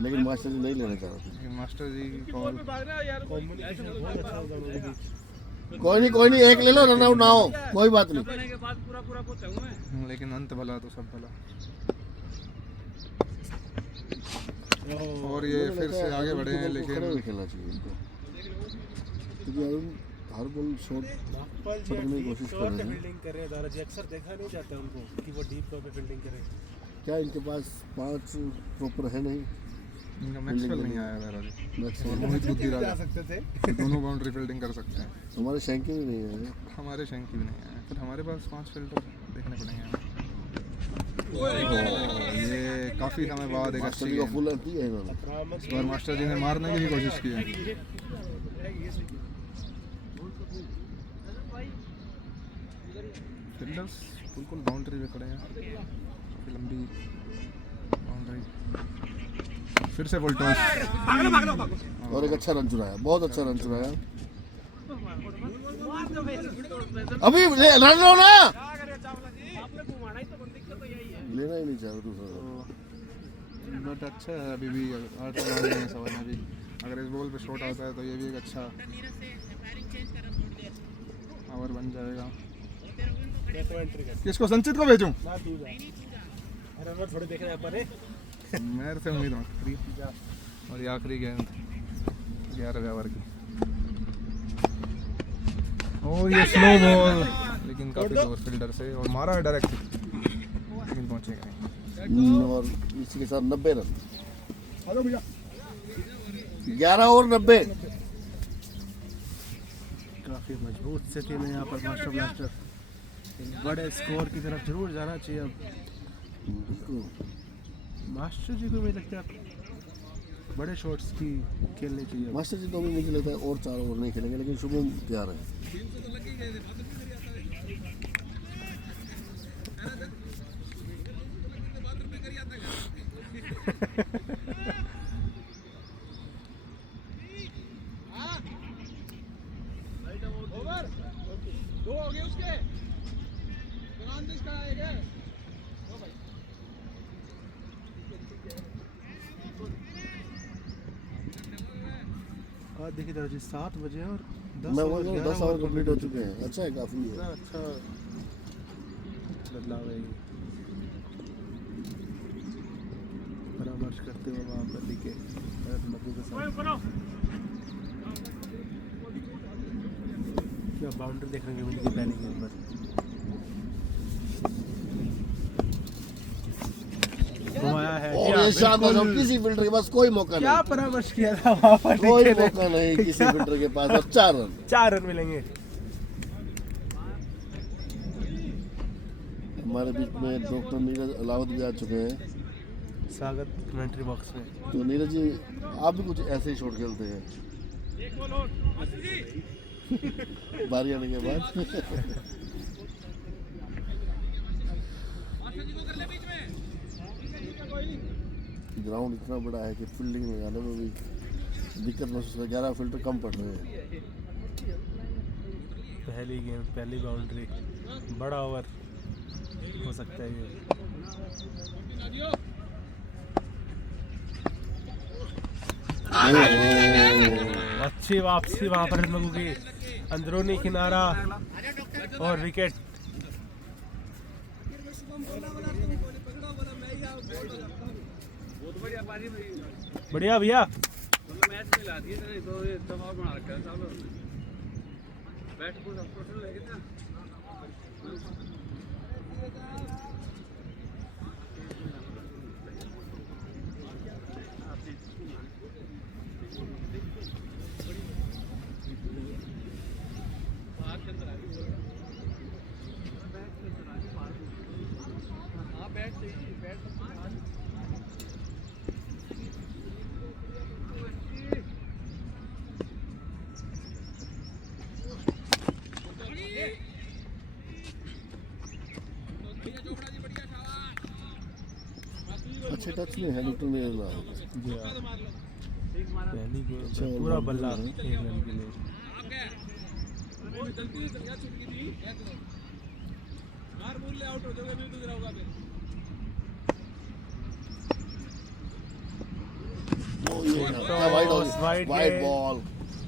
लेकिन मास्टर जी नहीं लेना चाह रहे थे। लेकिन मास्टर जी कॉल, कॉम्बिनेशन बहुत अच्छा होगा दोनों के बीच। कोई नहीं एक ले लो, रन आउट ना हो कोई बात नहीं। लेकिन अंत भला तो सब भला। और ये फिर से आगे बढ़े हैं, खड़े हुए लेकिन खेलना चाहिए इनको, क्योंकि अरुण हर बॉल शॉट पकड़ने की कोशिश कर रहे हैं। फील्डिंग कर रहे हैं दादा जी, अक्सर देखा नहीं जाता उनको कि वो डीप टॉप पे फील्डिंग करें। क्या इनके पास 5 प्रॉपर है नहीं? इनका मैक्सवेल नहीं आया दादा जी। मैक्सवेल मोहित बुद्धि जा राजा सकते थे। दोनों बाउंड्री फील्डिंग कर सकते हैं। हमारे शैंकी भी नहीं है। हमारे शैंकी भी नहीं आए, फिर हमारे पास 5 फील्डर देखने पड़ेंगे हमें। ये काफ़ी समय बाद एक मास्टर अच्छी जी को गेंद। फुल दी है इन्होंने। इस बार मास्टर जी ने मारने की भी कोशिश की है। फील्डर्स बिल्कुल बाउंड्री पे खड़े हैं, काफ़ी लंबी बाउंड्री। फिर से फुल टॉस और एक अच्छा रन चुराया, बहुत अच्छा रन चुराया। अभी रन लो ना, लेना ही नहीं चाह रहा दूसरा। बट अच्छा है, अभी भी 8 रन हैं इस ओवर में भी। अगर इस बॉल पे शॉट आता है तो ये भी एक अच्छा ओवर बन जाएगा। किसको, संचित को भेजूं? अरे थोड़े देख रहे हैं अपन है। मेरे से उम्मीद मत करिए। और ये आखिरी गेंद 11वें ओवर की। और ये स्लो बॉल, लेकिन काफ़ी दूर फील्डर से, और मारा है डायरेक्ट, लेकिन पहुंचेगा नहीं। और इसी के साथ 90 रन। 11 और 90। काफ़ी मजबूत स्थिति में यहाँ पर मास्टर ब्लास्टर बड़े स्कोर की तरफ जरूर जाना चाहिए। अब मास्टर जी को मुझे लगता है बड़े शॉट्स की खेलनी चाहिए। मास्टर जी तो भी मुझे लगता है और 4 ओवर नहीं खेलेंगे, लेकिन शुभम तैयार है। और देखिए दादा जी 7 बजे और 10 मैं ओवर, बोल रहा हूँ 11 10 ओवर कंप्लीट हो चुके हैं। अच्छा है, काफ़ी है। कितना अच्छा बदलाव है ये। परामर्श करते हुए वहाँ पर दिखे मग्गू के साथ। क्या बाउंड्री देखने को मिली पहले गेंद पर। घुमाया है और ये शानदार, अब किसी फील्डर के पास कोई मौका क्या नहीं, परामर्श किया था वहाँ पर कोई दिखे मौका नहीं किसी फील्डर के पास। और 4 रन। 4 रन मिलेंगे। हमारे बीच में डॉक्टर नीरज अलाउद भी आ चुके हैं। स्वागत कमेंट्री बॉक्स में। तो नीरज जी आप भी कुछ ऐसे ही शॉट खेलते हैं बारी आने के बाद? ग्राउंड इतना बड़ा है कि फील्डिंग में जाने में भी दिक्कत महसूस है। 11 फील्डर कम पड़ रहे हैं। पहली गेम पहली बाउंड्री, बड़ा ओवर हो सकता है ये। अच्छी वापसी वहां पर मगू की, अंदरूनी किनारा और विकेट। बढ़िया भैया। मैच में ला दिए थे तो ये दबाव बना रखा है साहब। बैट को प्रोफेशनल लेके ना अच्छे टच में हैमिल्टन ने जी हाँ। पहली गेम पूरा बल्ला 1 रन के लिए। वाइड बॉल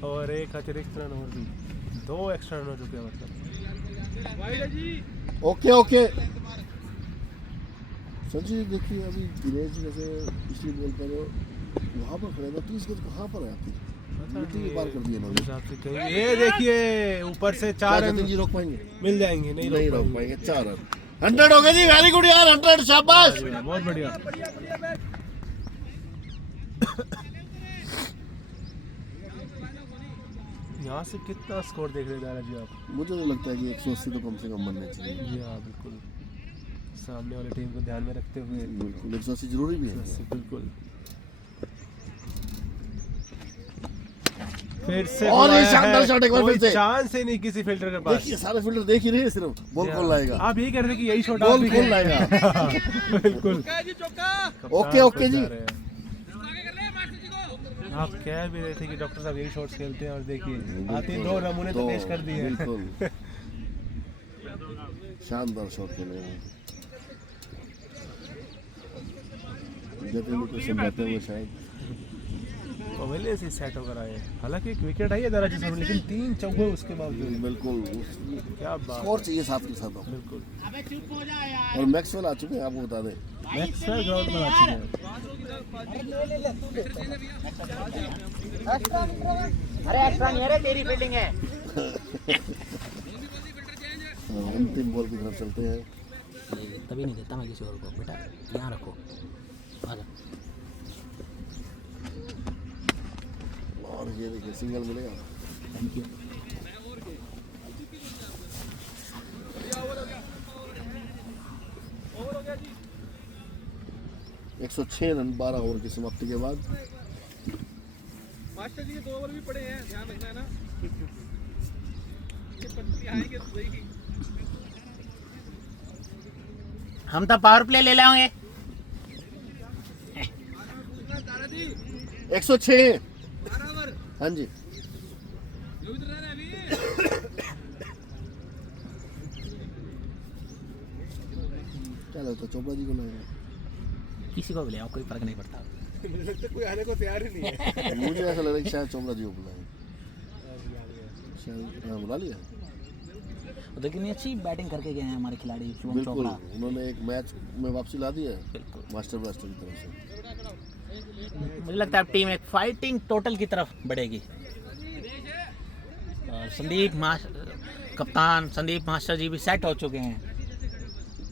और एक अतिरिक्त रन और भी, 2 एक्स्ट्रा रन हो चुके हैं मतलब। ओके ओके संजय देखिए अभी दिनेश जी जैसे पिछली बॉल पर वहाँ पर खड़े था, 30 गज कहाँ पर है आपकी मिट्टी के पार कर दिए इन्होंने। ये देखिए ऊपर से 4 रन जी रोक पाएंगे? मिल जाएंगे। नहीं रोक पाएंगे। 4 रन 100 हो गए जी। वेरी गुड यार, 100 शाबाश। बहुत बढ़िया। यहाँ से कितना स्कोर देख रहे हैं जी आप? मुझे तो लगता है कि 180 तो कम से कम बनने चाहिए। जी हाँ बिल्कुल, सामने वाले टीम को ध्यान में रखते हुए बिल्कुल 180 जरूरी भी है। बिल्कुल। फिर से और ये शानदार शॉट एक बार फिर से। चांस ही नहीं किसी फिल्टर के पास। देखिए सारे फील्डर देख ही रहे हैं, सिर्फ बॉल कौन लाएगा। आप यही कह रहे थे कि यही शॉट बॉल कौन लाएगा। बिल्कुल। ओके ओके जी। आप कह भी रहे थे कि डॉक्टर साहब यही शॉट्स खेलते हैं और देखिए आते 2 नमूने तो पेश कर दिए। बिल्कुल शानदार शॉट खेले हैं। जतिन को समझाते हुए शायद पहले से सेट होकर आए। हालांकि एक विकेट आई है दराजी साहब, लेकिन 3 चौके उसके बावजूद। बिल्कुल क्या बात। स्कोर चाहिए साथ के साथ। बिल्कुल। और मैक्सवेल आ चुके हैं, आपको बता दें। मैक्सवेल ग्राउंड में आ चुके हैं। अरे एक्स्ट्रा नहीं है रे, तेरी फील्डिंग है। अंतिम बॉल की तरफ चलते हैं। तभी नहीं देता मैं किसी और को। बेटा यहाँ रखो, आजा। और ये देखिए सिंगल मिलेगा। Thank you. जी 106 रन 12 ओवर की समाप्ति के बाद। मास्टर जी 2 ओवर भी पड़े हैं, ध्यान रखना है ना। ये पत्ती आएंगे तो सही। हम तो पावर प्ले ले लेंगे। 106। हाँ जी। क्या लगता है चोपड़ा जी को लाएगा? किसी को भी ले आओ, कोई फर्क नहीं पड़ता। मुझे लगता है कोई आने को तैयार ही नहीं है। मुझे ऐसा लग रहा है कि शायद चोपड़ा जी को बुलाएंगे। शायद बुला लिया। लेकिन ये अच्छी बैटिंग करके गए हैं हमारे खिलाड़ी शुभम बिल्कुल, चोपड़ा। उन्होंने एक मैच में वापसी ला दी है बिल्कुल। मास्टर ब्लास्टर की तरफ से। मुझे लगता है अब टीम एक फाइटिंग टोटल की तरफ बढ़ेगी। और कप्तान संदीप मास्टर जी भी सेट हो चुके हैं।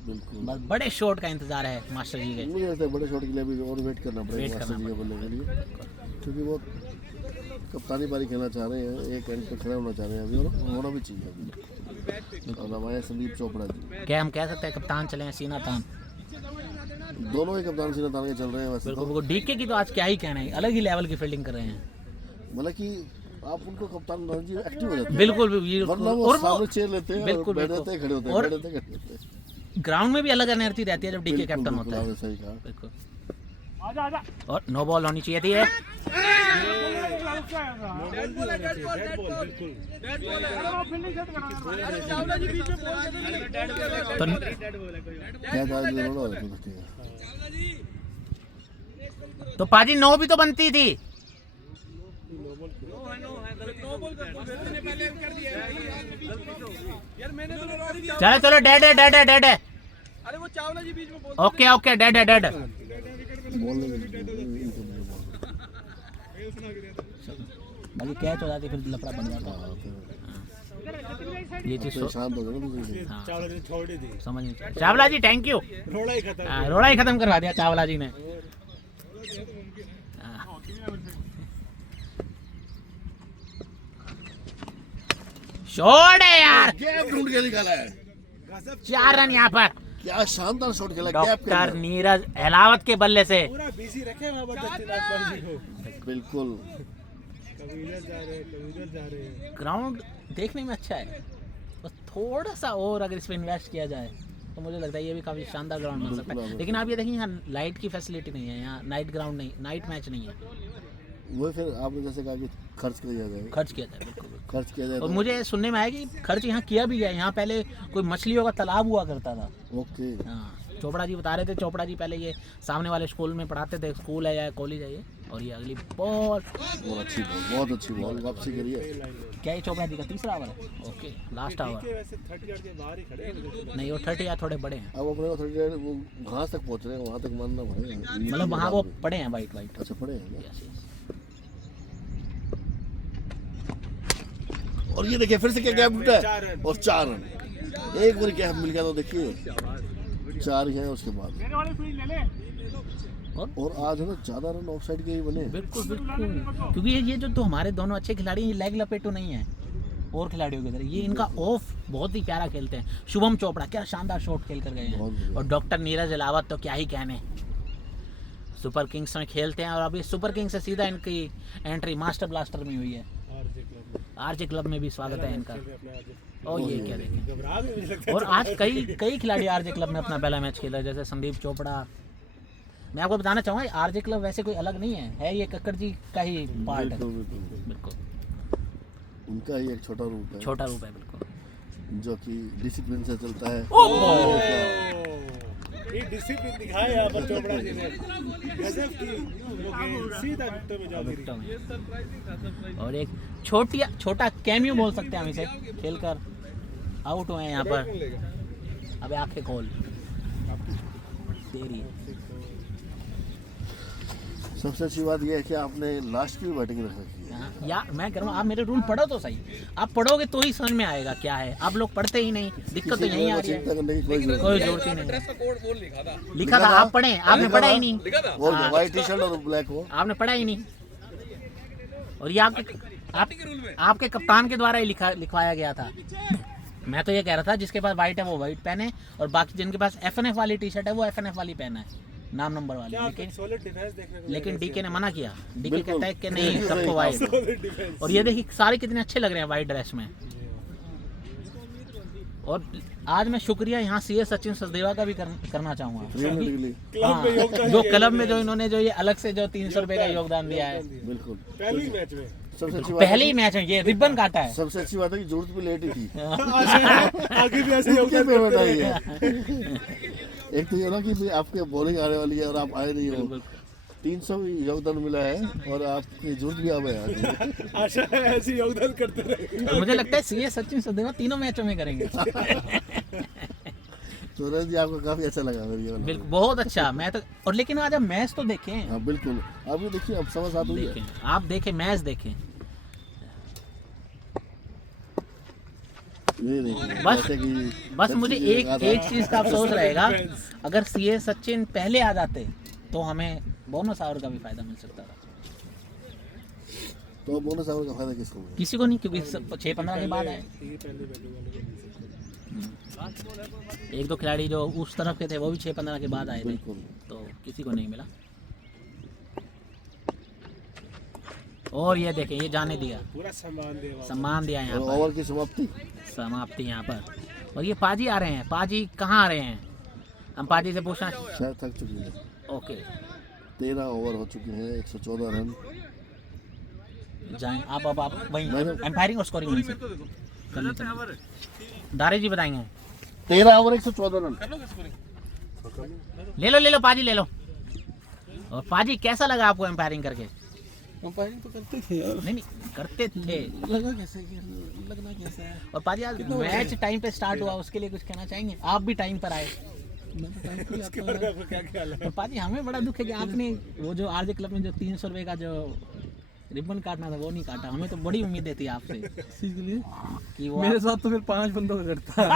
बिल्कुल। बस बड़े शॉट का इंतजार है मास्टर जी के। मुझे लगता है बड़े शॉट के लिए अभी और वेट करना पड़ेगा मास्टर जी के बल्ले के लिए, क्योंकि वो कप्तानी पारी खेलना चाह रहे हैं, एक एंड पे खड़े होना चाह रहे हैं अभी, और होना भी चाहिए अभी। और हमारे संदीप चोपड़ा जी, क्या हम कह सकते हैं कप्तान चले हैं सीना तान। दोनों ही कप्तान सीधा तान के चल रहे हैं वैसे बिल्कुल तो। बिल्कुल। डीके की तो आज क्या ही कहना है, अलग ही लेवल की फील्डिंग कर रहे हैं। मतलब कि आप उनको कप्तान रणजी एक्टिव हो जाते हैं, बिल्कुल वरना वो और सामने चेयर लेते हैं और बिल्कुल, बैठ बिल्कुल। जाते हैं, खड़े होते हैं, और बैठ जाते हैं, खड़े होते हैं। ग्राउंड में भी अलग एनर्जी रहती है जब डीके बिल्कुल, कैप्टन बिल्कुल, होता है। आपने सही कहा। बिल्कुल। और नो बॉल होनी चाहिए थी ये। तो क्या था ये रोड वाला तो ठीक है। तो पाजी नो भी तो बनती थी। चलो चलो डेड है डेड है डेड है। अरे वो चावला जी बीच में बोल ओके ओके डेड है डेड। बॉल नहीं बाकी कैच हो जाती फिर लफड़ा बन जाता। ये चीज तो शांत हो गए ना दूसरी से। चावला ने छोड़ दी थी, समझ नहीं। चावला जी थैंक यू। रोड़ा ही खत्म। रोड़ा ही खत्म करवा दिया चावला जी ने। शॉट है यार, गैप ढूंढ के निकाला है, 4 रन यहाँ पर। क्या शानदार शॉट खेला गैप के डॉक्टर अंदर। नीरज अहलावत के बल्ले से। पूरा बिजी रखे वहाँ पर दत्ती नागपाल जी को, बिल्कुल कभी इधर जा रहे हैं, कभी उधर जा रहे हैं। ग्राउंड देखने में अच्छा है, बस थोड़ा सा और अगर इस पे इन्वेस्ट किया जाए तो मुझे लगता है ये भी काफ़ी शानदार ग्राउंड बन सकता है। लेकिन आप ये देखिए यहाँ लाइट की फैसिलिटी नहीं है, यहाँ नाइट ग्राउंड नहीं, नाइट मैच नहीं है। वो फिर आपने जैसे कहा कि खर्च किया जाए, खर्च किया जाए बिल्कुल बिल्कुल। खर्च किया जाए और तो मुझे सुनने में आया कि खर्च यहाँ किया भी गया। यहाँ पहले कोई मछलियों का तालाब हुआ करता था। ओके। हाँ, चोपड़ा जी बता रहे थे। चोपड़ा जी पहले ये सामने वाले स्कूल में पढ़ाते थे, स्कूल है या कॉलेज है ये। और ये अगली बॉल बहुत अच्छी बॉल, बहुत अच्छी बॉल, वापसी करिए। क्या ये चोपड़ा जी का तीसरा ओवर है? Okay last over. के वैसे 30 यार्ड के बाहर ही खड़े हैं। नहीं वो 30 या थोड़े बड़े हैं, अब अपने को 30 वो घास तक पहुंच रहे हैं, वहाँ तक मानना पड़ेगा। मतलब वहाँ वो पड़े हैं वाइट वाइट। अच्छा पड़े हैं ना। Yes yes. और ये देखिए फिर से क्या गैप टूटा है और 4 रन। एक बार गैप मिल गया तो देखिए 4 ही हैं उसके बाद। और आज है ना ज्यादा रन ऑफ साइड के ही बने। बिल्कुल बिल्कुल, क्योंकि ये जो तो हमारे दोनों अच्छे खिलाड़ी हैं, ये लेग लपेटो नहीं है और खिलाड़ियों की तरह। ये इनका ऑफ बहुत ही प्यारा खेलते हैं। शुभम चोपड़ा क्या शानदार शॉट खेल कर गए बहुत हैं। बढ़िया। और डॉक्टर नीरज अहलावत तो क्या ही कहने, सुपर किंग्स में खेलते हैं। और अभी सुपर किंग्स से सीधा इनकी एंट्री मास्टर ब्लास्टर में हुई है। आरजे क्लब में भी स्वागत है इनका। और ये क्या देखें। घबरा गए मुझे लगता है। और आज कई खिलाड़ी आरजे क्लब में अपना पहला मैच खेला, जैसे संदीप चोपड़ा। मैं आपको बताना चाहूँगा आरजे क्लब वैसे कोई अलग नहीं है, ये कक्कड़ जी का ही पार्ट है। बिल्कुल बिल्कुल, बिल्कुल उनका ही एक छोटा रूप है, छोटा रूप है बिल्कुल। जो कि डिसिप्लिन से चलता है। ये डिसिप्लिन दिखाया यहाँ पर चोपड़ा जी ने, गजब की वो गेंद सीधा विकेट में जा गिरी। विकेटों में। और एक छोटा कैमियो बोल सकते हैं हम इसे, खेलकर आउट हुए हैं यहाँ पर। अबे आंखें खोल तेरी। सबसे अच्छी बात यह है कि आपने लास्ट की बैटिंग रख रखी है। हाँ, या मैं कह रहा हूँ आप मेरे रूल पढ़ो तो सही। आप पढ़ोगे तो ही समझ में आएगा क्या है। आप लोग पढ़ते ही नहीं, दिक्कत तो यही आ रही चिंता है। करने की कोई जरूरत कोई नहीं। जरूरत ही नहीं। ड्रेस का कोड बोल लिखा था। लिखा था, आप पढ़े, आपने पढ़ा ही नहीं। वो व्हाइट टी शर्ट और ब्लैक हो। आपने पढ़ा ही नहीं। और ये आपके कप्तान के द्वारा ही लिखवाया गया था। मैं तो ये कह रहा था जिसके पास व्हाइट है वो व्हाइट पहने, और बाकी जिनके पास एफएनएफ वाली टी शर्ट है वो एफएनएफ वाली पहना है, नाम नंबर वाली। लेकिन डीके ने मना किया। डीके बिल्कुल। कहता है कि नहीं सबको व्हाइट। और ये देखिए सारे कितने अच्छे लग रहे हैं व्हाइट ड्रेस में। और आज मैं शुक्रिया यहाँ सीए सचिन सचदेवा का भी करना चाहूँगा। 300 डिग्री। हाँ, जो क्लब में जो इन्होंने जो ये अलग से जो 300 रुपए का योगदान दिया है। बिल्कुल पहली मैच में सबसे अच्छी बात पहले ही मैच में ये रिबन काटा है। सबसे अच्छी बात है कि जरूरत भी लेट ही थी। आगे भी ऐसे उनके पे बताइए। एक तो ये ना कि आपके बॉलिंग आने वाली है और आप आए नहीं हो, 300 योगदान मिला है और आपकी जरूरत भी अब है। आशा है ऐसे योगदान करते रहे। और मुझे लगता है सीए सचिन सचदेवा तीनों मैचों में करेंगे। तो रजत जी आपको काफी अच्छा लगा मेरी ये वाला। बिल्कुल बहुत अच्छा। मैं तो और लेकिन आज आप मैच तो देखें। हाँ बिल्कुल, अब ये देखिए अब 7:15 हुई है। देखें आप देखें मैच देखें। ये देखिए बस- जैसे कि बस मुझे सचिन जी एक ने कहा एक था, चीज का अफसोस रहेगा, अगर सीए सचिन पहले आ जाते तो हमें बोनस आवर का भी फायदा मिल सकता था। तो बोनस ओवर का फायदा किसको मिला? किसी को नहीं, क्योंकि 6-15 के बाद आए। एक दो खिलाड़ी जो उस तरफ के थे वो भी 6-15 के बाद आए थे, बिल्कुल। तो किसी को नहीं मिला। और ये देखें, ये जाने दिया, पूरा सम्मान दिया यहाँ और पर, ओवर की समाप्ति यहाँ पर। और ये पाजी आ रहे हैं। पाजी कहाँ आ रहे हैं? हम पाजी से पूछना। शायद थक चुकी है। ओके, 13 ओवर हो चुके हैं, 114 रन। जाएं आप वहीं एम्पायरिंग और स्कोरिंग वहीं से कर लेते हैं। दारे जी बताएंगे। 13 ओवर 114 रन। ले लो पाजी, ले लो। और पाजी कैसा लगा आपको एम्पायरिंग करके? अंपायरिंग तो करते थे यार। नहीं करते थे। लगना कैसे है? और पाजी आज मैच टाइम पे स्टार्ट हुआ, उसके लिए कुछ कहना चाहेंगे? आप भी टाइम पर आए। मैं तो टाइम पे आता हूँ। क्या ख्याल है? और पाजी हमें बड़ा दुख है कि आपने वो जो आरजे क्लब में जो 300 रुपए का जो रिबन काटना था वो नहीं काटा। हमें तो बड़ी उम्मीदें थी आपसे इसलिए कि वो मेरे साथ तो फिर 5 बंदों का करता है।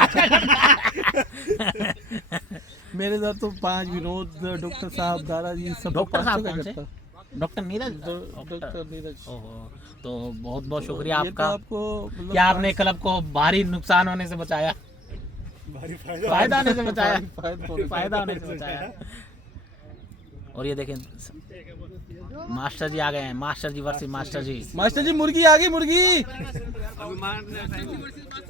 मेरे साथ तो 5 विनोद, डॉक्टर साहब, दादा जी, सब डॉक्टर साहब 500 कौन का से? करता। डॉक्टर नीरज। डॉक्टर नीरज। ओहो, तो बहुत बहुत शुक्रिया ये तो आपका आपको मतलब कि आपने क्लब को भारी नुकसान होने से बचाया, फायदा होने से बचाया, फायदा होने से बचाया। और ये देखें, मास्टर जी आ गए हैं। मास्टर जी वर्सेस मास्टर जी। मास्टर जी मुर्गी आ गई, मुर्गी।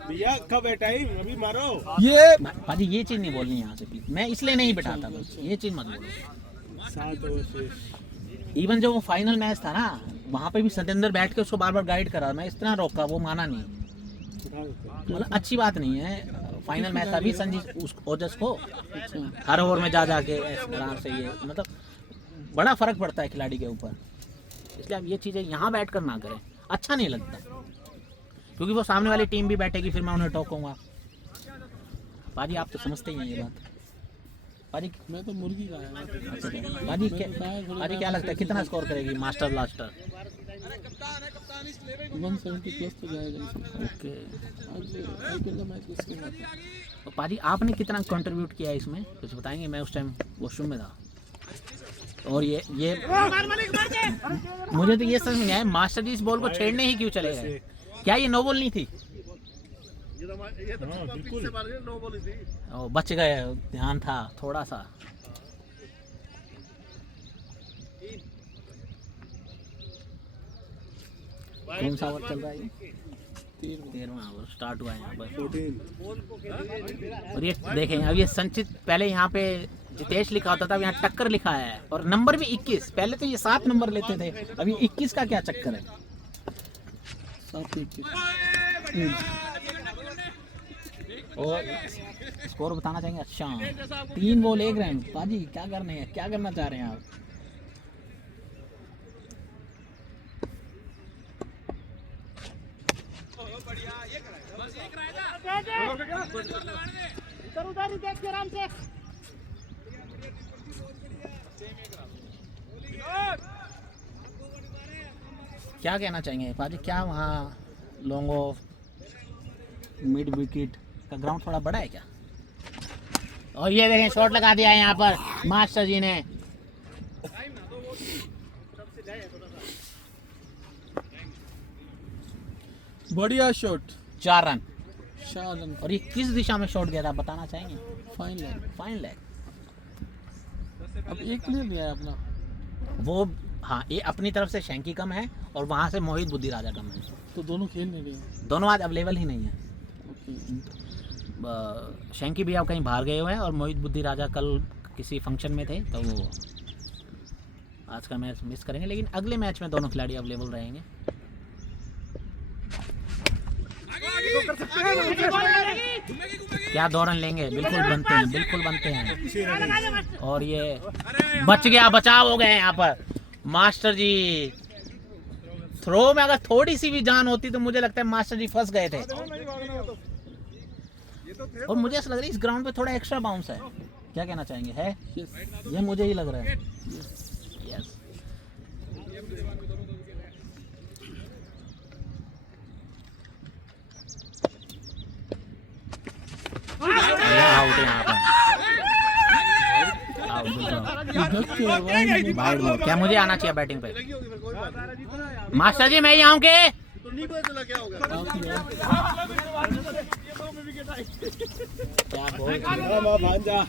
भैया कब है टाइम? अभी मारो। ये भाजी ये चीज नहीं बोलनी यहाँ से प्लीज, मैं इसलिए नहीं बैठाता बस, ये चीज मत बोलो। 7 ओवर शेष। इवन जो वो फाइनल मैच था ना, वहाँ पे भी सतेंद्र बैठ के उसको बार बार गाइड करा, मैं इतना रोका, वो माना नहीं। मतलब अच्छी बात नहीं है। फाइनल मैच था भी संजीव ओजस को हर ओवर में जा के इस तरह से, ये मतलब बड़ा फर्क पड़ता है खिलाड़ी के ऊपर। इसलिए आप ये चीज़ें यहाँ बैठ कर ना करें, अच्छा नहीं लगता, क्योंकि वो सामने वाली टीम भी बैठेगी, फिर मैं उन्हें टोकूंगा। पाजी आप तो समझते ही हैं ये बात। पाजी मैं तो मुर्गी का आया। अच्छा, पाजी क्या लगता है कितना स्कोर करेगी मास्टर ब्लास्टर? 170 प्लस तो जाएगा इसमें। ओके, आज आईपीएल का मैच उसके बाद। तो पाजी आपने कितना कंट्रीब्यूट किया है इसमें, कुछ बताएंगे? मैं उस टाइम वॉशरूम में था। और ये मुझे तो ये समझ नहीं आया, मास्टर जी इस बॉल को छेड़ने ही क्यों चले गए? क्या ये नो बॉल नहीं थी? ओ, बच गए, ध्यान था थोड़ा सा। कौन सा ओवर चल रहा है? 13वां ओवर स्टार्ट हुआ है यहाँ पर। 14। और ये देखें, अब ये संचित, पहले यहाँ पे जितेश लिखा होता था, अब यहाँ टक्कर लिखा है, और नंबर भी 21। पहले तो ये 7 नंबर लेते थे, अभी 21 का क्या चक्कर है? 7-21। और स्कोर बताना चाहेंगे? अच्छा, 3 बॉल 1 रन। पाजी क्या करने हैं, क्या करना चाह रहे हैं आप? क्या कहना चाहेंगे पाजी? क्या वहाँ लॉन्ग ऑफ मिड विकेट का ग्राउंड थोड़ा बड़ा है क्या? और ये देखें, शॉट लगा दिया है यहाँ पर मास्टर जी ने। बढ़िया शॉट। 4 रन। 4 रन। और ये किस दिशा में शॉट गया था बताना चाहेंगे? Fine leg. Fine leg. अब एक प्लेयर नहीं आया अपना। वो हाँ, ये अपनी तरफ से शैंकी कम है और वहाँ से मोहित बुद्धि राजा कम है, तो दोनों खेल नहीं रहे। दोनों आज अवेलेबल ही नहीं है। ओके। शैंकी भी अब कहीं बाहर गए हुए हैं और मोहित बुद्धि राजा कल किसी फंक्शन में थे, तो वो आज का मैच मिस करेंगे, लेकिन अगले मैच में दोनों खिलाड़ी अवेलेबल रहेंगे। क्या 2 रन लेंगे? बिल्कुल बनते हैं, बिल्कुल बनते हैं। और ये बच गया, बचाव हो गए यहाँ पर मास्टर जी। थ्रो में अगर थोड़ी सी भी जान होती तो मुझे लगता है मास्टर जी फंस गए थे। और मुझे ऐसा लग रहा है इस ग्राउंड पे थोड़ा एक्स्ट्रा बाउंस है, क्या कहना चाहेंगे? है ये मुझे ही लग रहा है। यस। आउट यहाँ पर। Wide ball. क्या मुझे आना चाहिए बैटिंग पे? मास्टर जी मैं ही आऊँ के? तो नहीं पता चला क्या होगा। क्या बोल? भांजा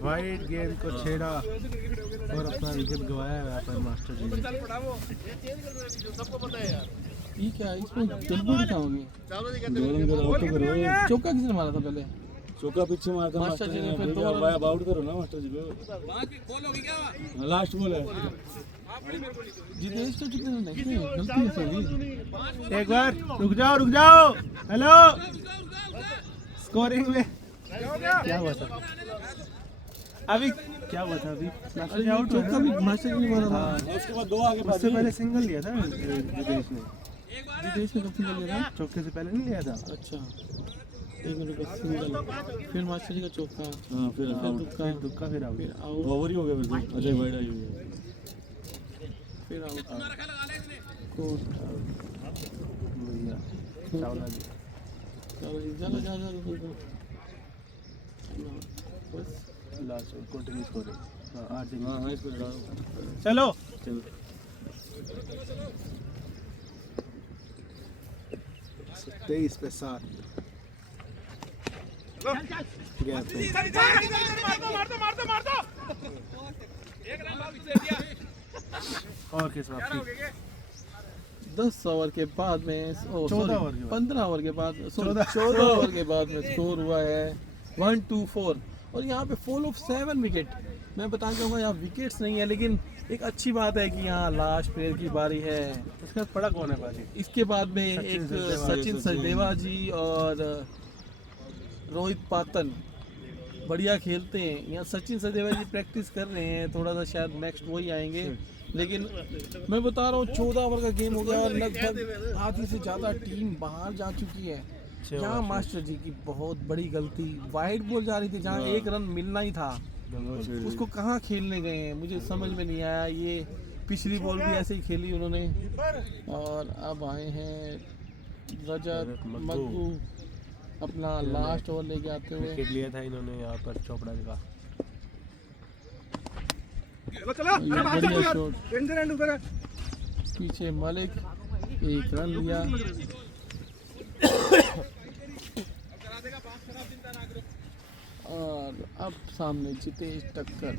वाइड गेंद को छेड़ा और अपना विकेट गवाया यहाँ पर मास्टर जी ने। सबको पता है यार। ये क्या है इसमें तेलुगु दिखाओगे? चावल जी कहते हैं चौका किसने मारा था पहले? चौका पीछे मारता मास्टर जी ने फिर दो रन आउट करो ना मास्टर जी को। लास्ट बॉल है। जितेश तो कितने रन है? गलती है सभी। एक बार रुक जाओ हेलो स्कोरिंग में क्या हुआ था अभी? क्या हुआ था अभी? अरे ये चौका भी मास्टर जी ने मारा था। उसके बाद दो आगे उससे पहले सिंगल लिया था जितेश ने। जितेश ने कब सिंगल लिया था? चौके से पहले नहीं लिया था। अच्छा एक मिनट का सिंगल, फिर मास्टर जी का चौका, हाँ फिर दुक्का फिर आउट। फिर आउट, ओवर ही हो गया फिर। अच्छा वाइड आई हुई है। फिर आउट। कोट भैया चावला जी चलो जी चलो जा जा रुको बस। Last continue scoring. हाँ आरजे हाँ हाँ इसको डालो। चलो चलो 23 पे 7 गैप पे। और किस वापसी 10 ओवर के बाद में 14 ओवर के बाद। 15 ओवर के बाद 14 14 ओवर के बाद में स्कोर हुआ है 1-2-4 और यहाँ पे फॉल ऑफ 7 विकेट। मैं बताना चाहूँगा यहाँ विकेट्स नहीं है, लेकिन एक अच्छी बात है कि यहाँ लास्ट प्लेयर की बारी है। इसके बाद पड़ा कौन है बाजी? इसके बाद में एक सचिन सचदेवा जी और रोहित पातन बढ़िया खेलते हैं। यहाँ सचिन सचदेवा जी प्रैक्टिस कर रहे हैं, थोड़ा सा शायद नेक्स्ट वही आएंगे। लेकिन मैं बता रहा हूँ 14 ओवर का गेम हो गया और लगभग आधी से ज़्यादा टीम बाहर जा चुकी है। यहाँ मास्टर जी की बहुत बड़ी गलती, वाइड बॉल जा रही थी जहाँ एक रन मिलना ही था, उसको कहाँ खेलने गए हैं मुझे समझ में नहीं आया। ये पिछली बॉल भी ऐसे ही खेली उन्होंने। और अब आए हैं रजत मग्गू अपना लास्ट ओवर लेके आते हुए। विकेट लिया था इन्होंने यहाँ पर चोपड़ा का। ये बढ़िया शॉट, पीछे मलिक एक रन लिया। और अब सामने जितेश टक्कर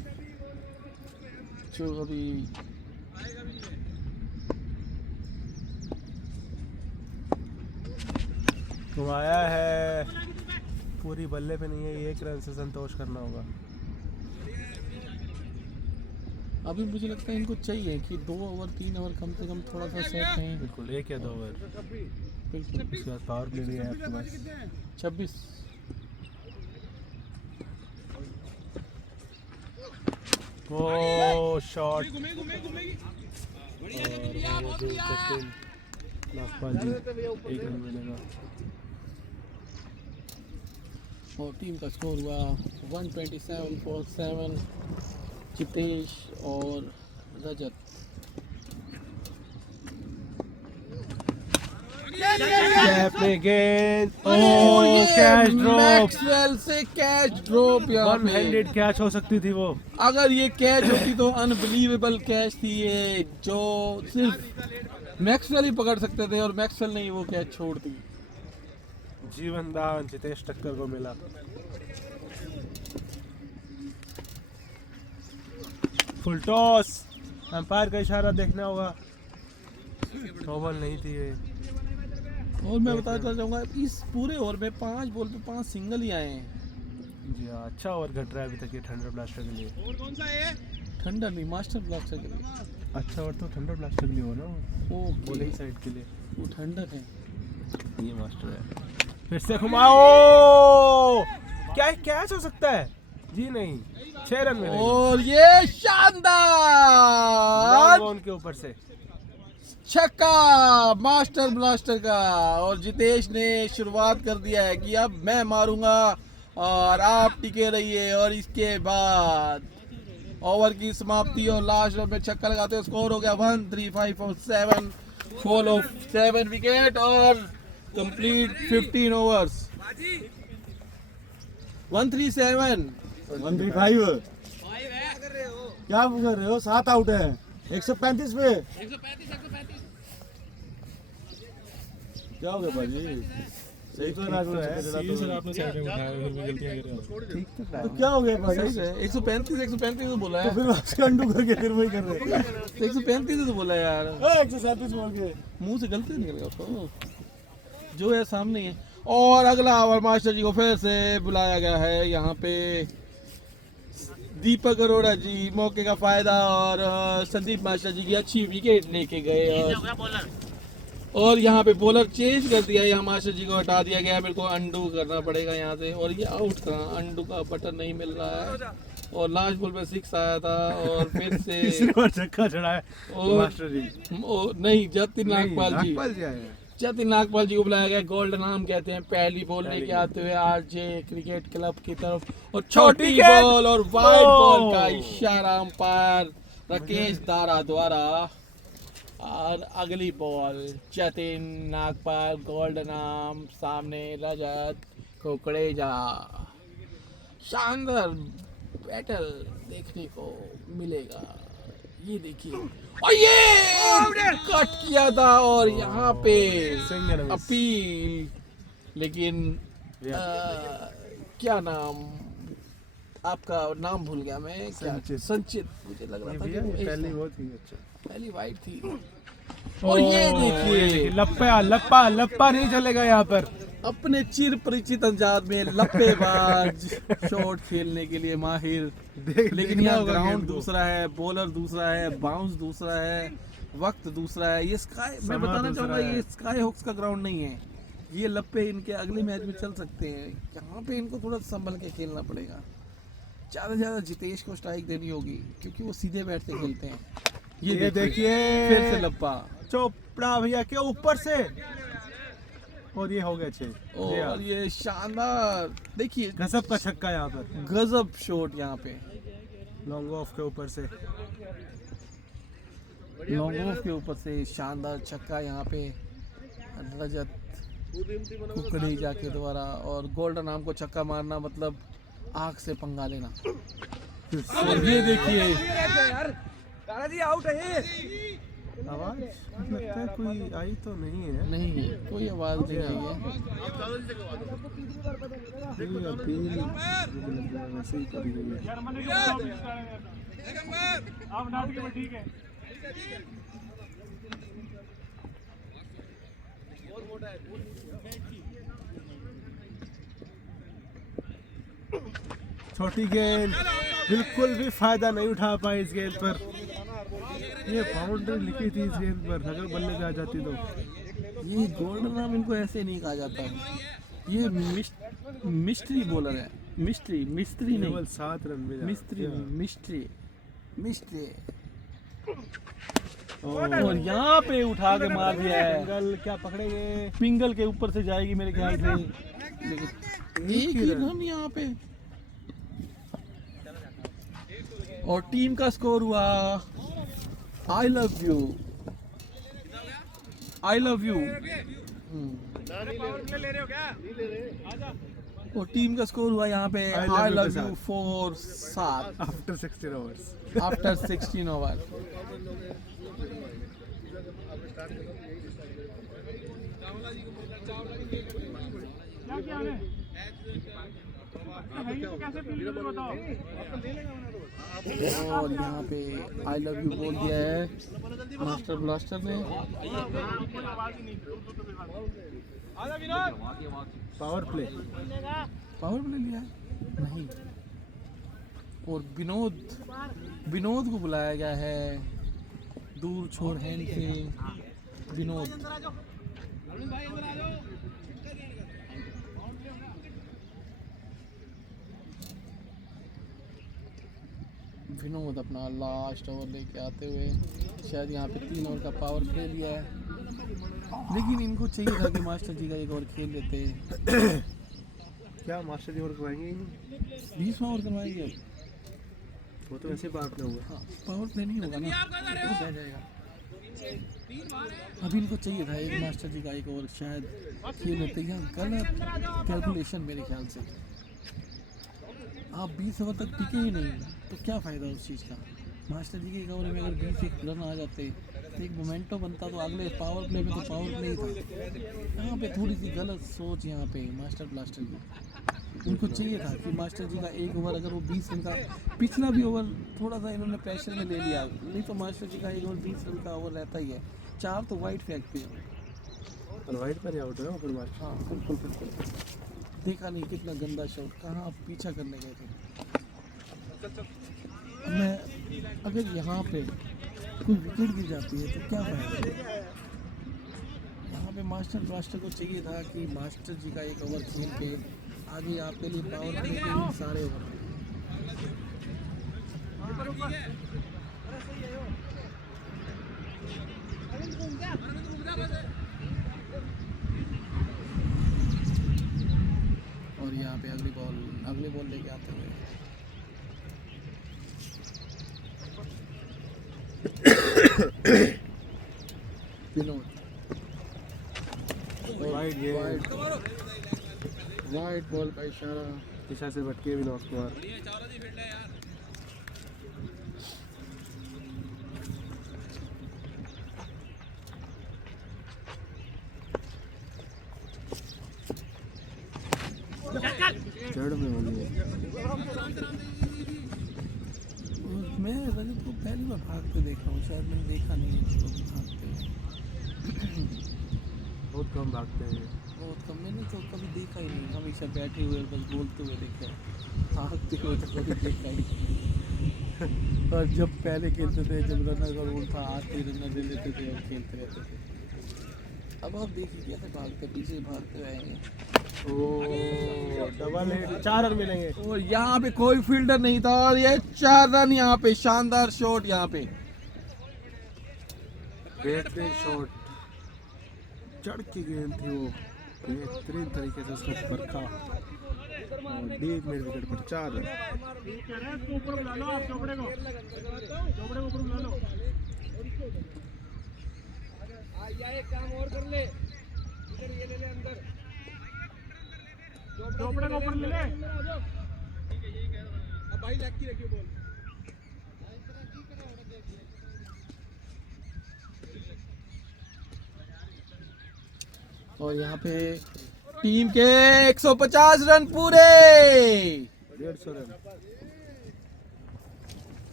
जो अभी घुमाया है, पूरी बल्ले पे नहीं है, एक रन से संतोष करना होगा। अभी मुझे लगता है इनको चाहिए कि 2 ओवर 3 ओवर कम से कम थोड़ा सा सेट हैं। बिल्कुल 1 या 2 ओवर। बिल्कुल उसके बाद पावर प्ले भी है आपके पास। 26 वो शॉट नागपाल जी 1 रन मिलेगा। और टीम का स्कोर हुआ 127 फॉर 7 जितेश और रजत। गेंद और ये कैच ड्रॉप, मैक्सवेल से कैच ड्रॉप। यहाँ वन हैंडेड कैच हो सकती थी वो। अगर ये कैच होती तो अनबिलीवेबल कैच थी ये, जो सिर्फ मैक्सवेल ही पकड़ सकते थे और मैक्सवेल ने ही वो कैच छोड़ दी। जीवन दान जितेश टक्कर को मिला। फुल टॉस, अंपायर का इशारा देखना होगा। ओवर नहीं थी ये। और मैं बताना चाहूँगा इस पूरे ओवर में 5 बॉल पे 5 सिंगल ही आए हैं। जी हाँ, अच्छा ओवर घट रहा है अभी तक ये थंडर ब्लास्टर के लिए। ठंडा नहीं, मास्टर ब्लास्टर के लिए। अच्छा ओवर तो थंडर ब्लास्टर के लिए हो ना, वो बॉलिंग साइड के लिए। वो ठंडक है। ये मास्टर है। फिर से घुमाओ, क्या कैच हो सकता है? जी नहीं, 6 रन में। और ये शानदार के ऊपर से छक्का मास्टर ब्लास्टर का। और जितेश ने शुरुआत कर दिया है कि अब मैं मारूंगा और आप टिके रहिए। और इसके बाद ओवर की समाप्ति और लास्ट ओवर में छक्का लगाते हुए स्कोर हो गया 135 फॉर 7 फॉल ऑफ 7 विकेट और कंप्लीट 15 ओवर्स 137 135 क्या कर रहे हो? 7 आउट है 135 पे। क्या हो गया भाजी? सही तो है। आपने साइड में उठाया फिर मैं गलतियां कर रहा हूं। ठीक तो तो क्या हो गया भाजी? 135 तो बोला तो है। फिर उसका अंडू करके फिर वही कर रहे हैं। 135 तो बोला यार, 137 बोल के। मुंह से गलती निकल गया तो जो है सामने है। और अगला ओवर मास्टर जी को फिर से बुलाया गया है यहाँ पे। दीपक अरोड़ा जी मौके का फायदा और संदीप मास्टर जी की अच्छी विकेट लेके गए और यहाँ पे बॉलर चेंज कर दिया। यहाँ मास्टर जी को हटा दिया गया, मेरे को अंडू करना पड़ेगा यहाँ से। और ये आउट था, अंडू का बटन नहीं मिल रहा है। और लास्ट बॉल पे 6 आया था और फिर से तीसरी बार छक्का चढ़ा है और मास्टर जी। नहीं, जतिन नागपाल जी, नागपाल जी आए हैं। जतिन नागपाल जी को बुलाया गया। गोल्डन आर्म कहते हैं पहली बॉल लेके आते हुए आरजे क्रिकेट क्लब की तरफ। और छोटी बॉल और वाइड बॉल का इशारा अंपायर राकेश दारा द्वारा। और अगली ball Jatin Nagpal, golden arm, सामने रजत कुकड़ेजा। शानदार बैटल देखने को मिलेगा। ये देखिए, और ये कट किया था और यहाँ पे अपील, लेकिन क्या नाम आपका? नाम भूल गया मैं। क्या संचित मुझे लग रहा था कि वो पहली बहुत ही अच्छा। पहली वाइट थी। और ये देखिए, लप्पा नहीं चलेगा यहाँ पर। अपने चिर परिचित अंदाज में लप्पेबाज शॉट खेलने के लिए माहिर, लेकिन यहाँ ग्राउंड दूसरा है, बॉलर दूसरा है, बाउंस दूसरा है, वक्त दूसरा है। ये स्काई, मैं बताना चाहूंगा, ये स्काई हॉक्स का ग्राउंड नहीं है। ये लप्पे इनके अगले मैच में चल सकते हैं। यहाँ पे इनको थोड़ा संभल के खेलना पड़ेगा। ज़्यादा से ज़्यादा जितेश को स्ट्राइक देनी होगी क्योंकि वो सीधे बैठ के खेलते हैं। ये देखिए फिर से लप्पा चोपड़ा भैया के ऊपर से, और ये हो गया 6। और ये शानदार, देखिए गजब का छक्का यहाँ पर, गजब शॉट यहाँ पे लॉन्ग ऑफ के ऊपर से, लॉन्ग ऑफ के ऊपर से शानदार छक्का यहाँ पे रजत कुकड़ेजा के द्वारा। और गोल्डन आर्म को छक्का मारना मतलब आग से पंगा लेना। और ये देखिए, आवाज लगता है कोई आई तो नहीं है। नहीं है, कोई आवाज नहीं आई है। कोई अपील मुझे लग रहा है वैसे ही करी गई है। छोटी गेंद, बिल्कुल भी फायदा नहीं उठा पाई इस गेंद पर। ये बाउंड्री लिखी थी इस गेंद पर, अगर बल्ले पे आ जाती तो। ये गोल्डन आर्म इनको ऐसे नहीं कहा जाता। ये मिस्ट्री बॉलर है। मिस्ट्री नहीं, केवल 7 रन में मिस्ट्री। और यहाँ पे उठा के मार दिया है। पिंगल क्या पकड़ेंगे? पिंगल के ऊपर से जाएगी मेरे ख्याल से। लेकिन एक ही रन यहाँ पे। और टीम का स्कोर हुआ आई लव यू। और टीम का स्कोर हुआ यहाँ पे I love you 4-7 after 16 hours. After 16 over. और यहाँ पे आई लव यू बोल दिया है मास्टर ब्लास्टर ने। पावर प्ले लिया है? नहीं। और विनोद को बुलाया गया है। दूर छोड़ हैंड से विनोद अपना लास्ट ओवर लेके आते हुए शायद यहाँ पे 3 ओवर का पावर प्ले लिया है। लेकिन इनको चाहिए था कि मास्टर जी का एक ओवर खेल लेते। क्या मास्टर जी और करवाएंगे? 20वां ओवर करवाएंगे। वो तो ऐसे पावर प्ले होगा। हाँ, पावर प्ले नहीं होगा ना, तो बैठ जाएगा। अभी इनको चाहिए था एक मास्टर जी का एक और शायद खेल होते हैं गलत कैलकुलेशन मेरे ख्याल से। आप 20 ओवर तक टिके ही नहीं तो क्या फ़ायदा उस चीज़ का। मास्टर जी के एक ओवर में अगर 20 एक रन आ जाते तो एक मोमेंटो बनता, तो अगले पावर प्ले में तो पावर प्ले ही था। यहाँ पे थोड़ी सी गलत सोच यहाँ पे मास्टर ब्लास्टर की। उनको चाहिए था कि मास्टर जी का एक ओवर अगर वो 20 रन का, पिछला भी ओवर थोड़ा सा इन्होंने प्रेशर में ले लिया, नहीं तो मास्टर जी का एक ओवर 20 रन का ओवर रहता ही है। 4 तो वाइट फैक पे और वाइट पर ही आउट है फिर मास्टर। हाँ बिल्कुल बिल्कुल, देखा नहीं कितना गंदा शॉट, कहाँ पीछा करने गए थे। मैं अगर यहाँ पे कोई विकेट गिर जाती है तो क्या फायदा। यहाँ पे मास्टर ब्लास्टर को चाहिए था कि मास्टर जी का एक ओवर खेल के आगे आपके लिए पावर प्ले के लिए सारे ओवर। और यहाँ पे अगली बॉल लेके आते हुए वाइट बॉल का इशारा, दिशा से भटके भी लॉस कुमार। थर्ड में हो गई। मैं रजत को पहली बार भागते देखा हूँ, शायद मैंने देखा नहीं है इसको भागते हुए। बहुत कम भागते हैं। बहुत कम, मैंने तो कभी देखा ही नहीं, हमेशा बैठे हुए बस बोलते हुए देखा है, भागते हुए तो कभी देखा ही नहीं। और जब पहले खेलते थे, जब रनर का रूल था 8 रनर दे लेते थे और खेलते रहते थे। अब आप देखिए कैसे भागते, पीछे भागते रहेंगे। डबल हेड, 4 रन मिलेंगे। और यहाँ पे कोई फील्डर नहीं था और ये 4 रन यहाँ पे, शानदार शॉट यहाँ पे, बेहतरीन शॉट, चढ़ की गेंद थी वो, बेहतरीन तरीके से उसका परखा और डीप मिड विकेट पर 4 रन। और यहाँ पे टीम के 150 रन पूरे, 150 रन।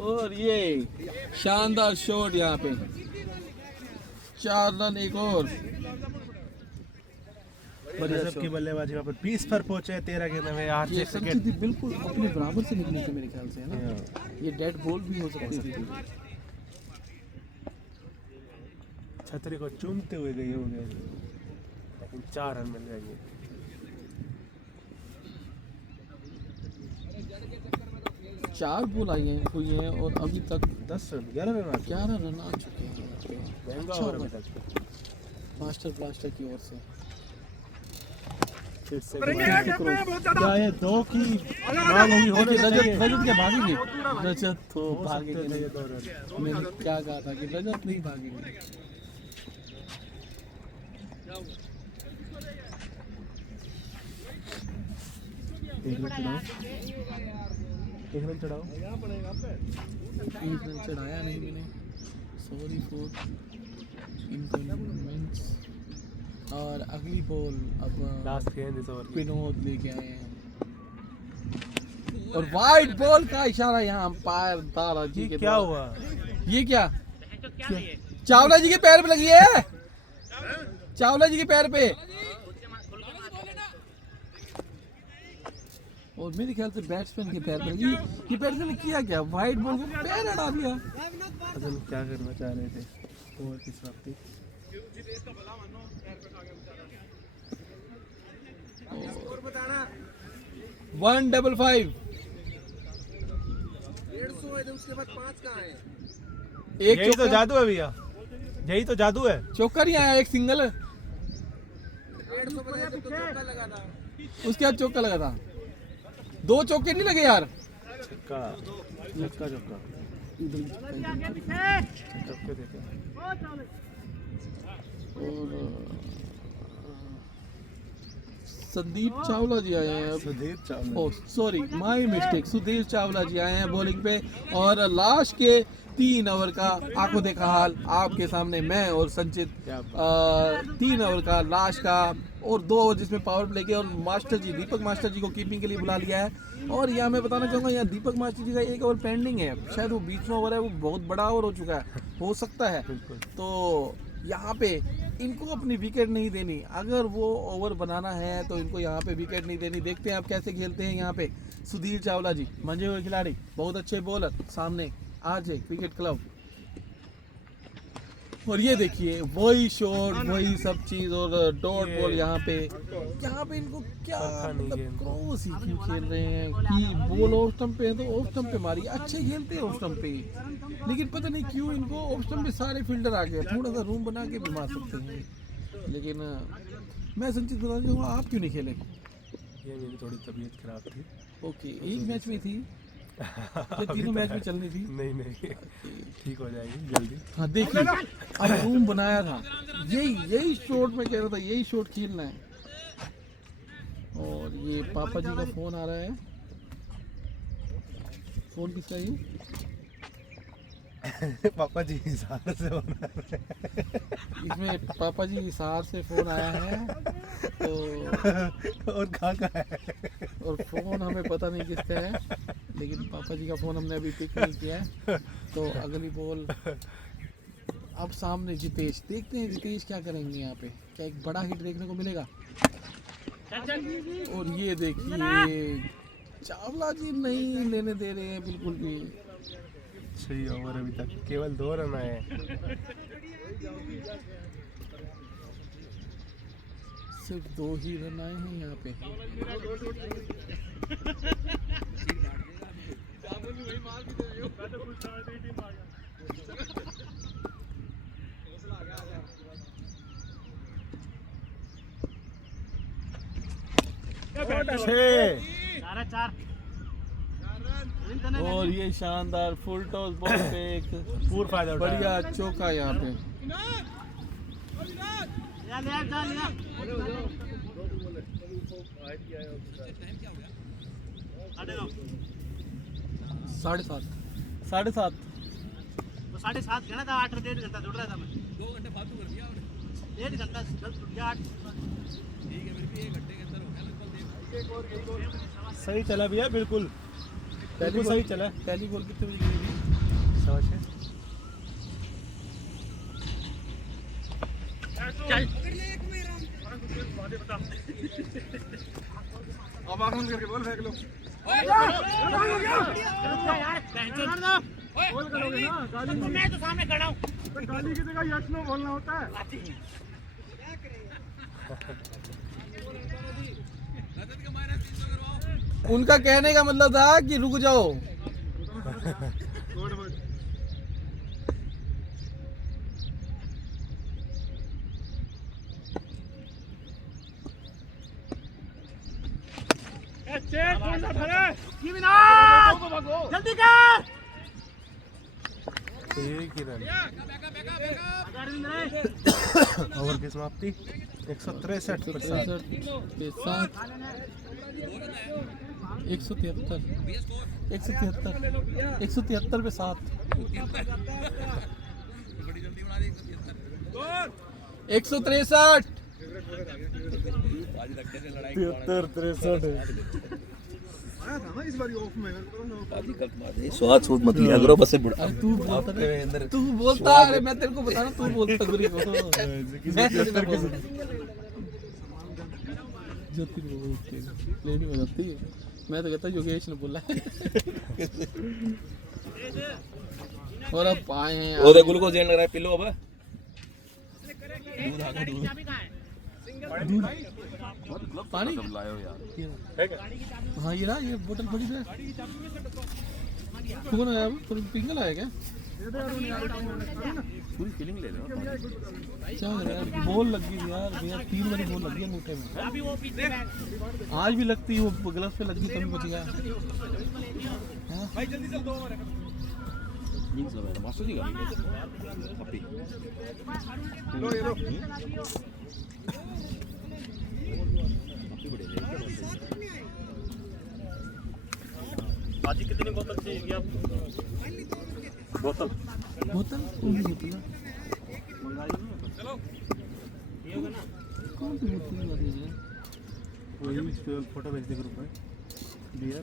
और ये शानदार शॉट यहाँ पे, 4 रन एक और। गजब की बल्लेबाजी, वहाँ पर 20 पर पहुंचे 13 गेंद में। आज ये सब चीज़ें बिल्कुल अपने बराबर से निकली थी मेरे ख्याल से, है ना। ये डेड बॉल भी हो सकती थी। छतरी को चूमते हुए गई हो गए, लेकिन 4 रन मिल जाएंगे। चार बॉल हुई हैं और अभी तक 10 रन, 11 रन 11 रन आ चुके हैं यहाँ पे। महंगा अच्छा ओवर ओवर अभी तक। मास्टर ब्लास्टर की ओर से। फिर से क्या है, 2 की मांग होगी होने चाहिए। रजत क्या भागेंगे? रजत तो हो सकते भागेंगे थे नहीं। ये 2 रन। मैंने क्या कहा था कि रजत नहीं भागेंगे। एक रन चढ़ाओ, 1 रन चढ़ाओ। 1 रन चढ़ाया नहीं मैंने, सॉरी फॉर इनकन्वीनियंस। और अगली बॉल अब लास्ट गेंद इस ओवर की। विनोद लेके आए हैं और वाइट बॉल का इशारा यहाँ अंपायर दारा जी के क्या द्वारा। हुआ? ये क्या चावला जी के पैर पे लगी है, चावला जी के पैर पे। और मेरे ख्याल से बैट्समैन के पैर पे लगी। ये बैट्समैन ने किया क्या, वाइट बॉल को पैर हटा दिया। पता नहीं क्या करना चाह रहे थे ओवर की समाप्ति। 155 एक यही तो चौका, जादू है भैया, यही तो जादू है। चौका नहीं आया, एक सिंगल। उसके बाद चौका लगा था, 2 चौके नहीं लगे यार। छक्का, छक्का, छक्का। चौके देखे। संदीप चावला जी आए हैं। Sudhir Chawla. Oh sorry, my mistake. Sudhir Chawla ji आए हैं बॉलिंग पे। और लास्ट के 3 ओवर का आंखों देखा हाल आपके सामने मैं और संचित। 3 ओवर का लास्ट का और 2 ओवर जिसमें पावर प्ले के, और मास्टर जी दीपक मास्टर जी को कीपिंग के लिए बुला लिया है। और यहाँ मैं बताना चाहूँगा, यहाँ दीपक मास्टर जी का 1 ओवर पेंडिंग है, शायद वो 20वां ओवर है, वो बहुत बड़ा ओवर हो चुका है, हो सकता है। तो यहाँ पे इनको अपनी विकेट नहीं देनी, अगर वो ओवर बनाना है तो इनको यहाँ पे विकेट नहीं देनी। देखते हैं आप कैसे खेलते हैं यहाँ पे सुधीर चावला जी, मंजे हुए खिलाड़ी, बहुत अच्छे बॉलर, सामने आरजे क्रिकेट क्लब। और ये देखिए वही शॉट, वही सब चीज, और डॉट बॉल यहाँ पे इनको क्या मतलब क्रॉस ही क्यों खेल रहे हैं कि बॉल ऑफ स्टंप पे है तो ऑफ स्टंप पे मारी। अच्छे खेलते हैं ऑफ स्टंप पे, लेकिन पता नहीं क्यों इनको ऑफ स्टंप पे सारे फील्डर आ गए। थोड़ा सा रूम बना के भी मार सकते हैं, लेकिन मैं संचित बताना चाहूँगा, आप क्यों नहीं खेले? ये मेरी थोड़ी तबीयत खराब थी। ओके, एक मैच में थी या तीनों मैच में चलनी थी? नहीं, ठीक हो जाएगी जल्दी। हाँ देखिए, अब रूम बनाया था, यही शॉट में कह रहा था, यही शॉट खेलना है। और ये पापा जी का फोन आ रहा है। फोन किसका है? पापा जी हिसार से होना है। इसमें पापा जी हिसार से फोन आया है तो, और कहाँ का है? और फोन हमें पता नहीं किसका है, लेकिन पापा जी का फोन हमने अभी पिक नहीं किया है। तो अगली बॉल अब सामने जितेश, देखते हैं जितेश क्या करेंगे यहाँ पे, क्या एक बड़ा हिट देखने को मिलेगा। और ये देखिए चावला जी नहीं लेने दे रहे हैं बिल्कुल भी। 6 ओवर अभी तक, केवल 2 रन आए हैं। सिर्फ 2 ही रन आए हैं यहाँ पे। और ये शानदार फुल टॉस बॉल पे एक पूरा फायदा उठाया। बढ़िया चौका यहाँ पे। साढ़े सात 7:30 कहना था, 8 डेढ़ घंटा जुड़ रहा था मैं। 2 घंटे फालतू कर दिया आपने। 1 घंटा 10 जुड़ गया 8। ठीक है, मेरे भी 1 घंटे के अंदर हो गया लगभग। सही चला भैया, बिल्कुल सही चला। पहली बॉल कितने बजे गई थी? 6:15। चल अब आराम करके बॉल फेंक लो। मैं तो सामने खड़ा हूँ। गाली की जगह यश नो बोलना होता है। उनका कहने का मतलब था कि रुक जाओ। जल्दी कर। एक ही रन। ओवर की समाप्ति 163 पर 7। 173 पे 7। 163। 73-63। आया था ना इस बार ऑफ में। स्वाद सूद मत लिया करो, बस से बुढ़ा अरे तू बोलता, अरे मैं तेरे को बता रहा, तू बोलता गुरी को। मैं तेरे को बोल ज्योति बोलती लेनी हो जाती है। मैं तो कहता योगेश ने बोला है। और अब आए हैं वो तो ग्लूकोज देने लग रहा है, पिलो अब दूध आ गया, दूध पानी लाओ यार। हाँ ये ना, ये बोतल बड़ी है। कौन आया? पिंगल आया क्या? पूरी फीलिंग ले लो। क्या हो रहा है? बॉल लग गई यार भैया, 3 बारी बॉल लगी है अंगूठे में। आज भी लगती है, वो ग्लव्स पे लगी तभी बच गया। जीन्स लगाया था मास्टर जी का पप्पी आज कितनी बोतल चाहिए आपको? बोतल बोतल कौन सी बोतल है? ये होगा ना? कौन सी बोतल की बात कर रहे हैं? वही फोटो भेज दे ग्रुप में। बियर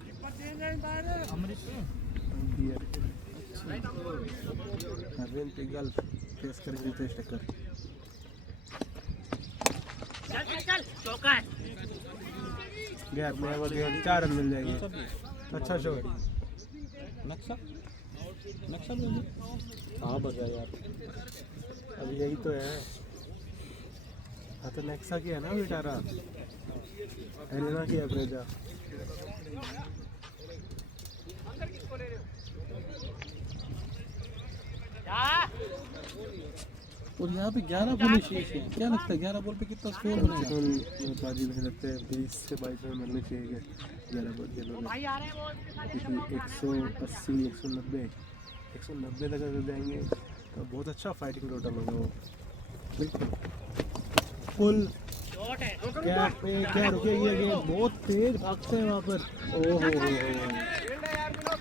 बियर रेन पिगल फेस कर भी टेस्ट कर। चल चौका है। गैर में वो 4 रन मिल जाएंगे। अच्छा शो है। नक्शा नक्शा बोल हाँ बचा यार, अब यही तो है। हाँ तो नेक्सा की है ना विटारा, एलेना की है ब्रेजा। और यहाँ पे 11 बॉल शेष है। क्या लगता है 11 बॉल पे कितना स्कोर बनेगा? बाजी मुझे लगता है 20 से 22 रन मिलने चाहिए 11 बॉल के लोग। 180 190 तक अगर जाएंगे तो बहुत अच्छा फाइटिंग टोटल होगा वो। फुल क्या रुके ये गेम, बहुत तेज भागते हैं वहाँ पर। ओहो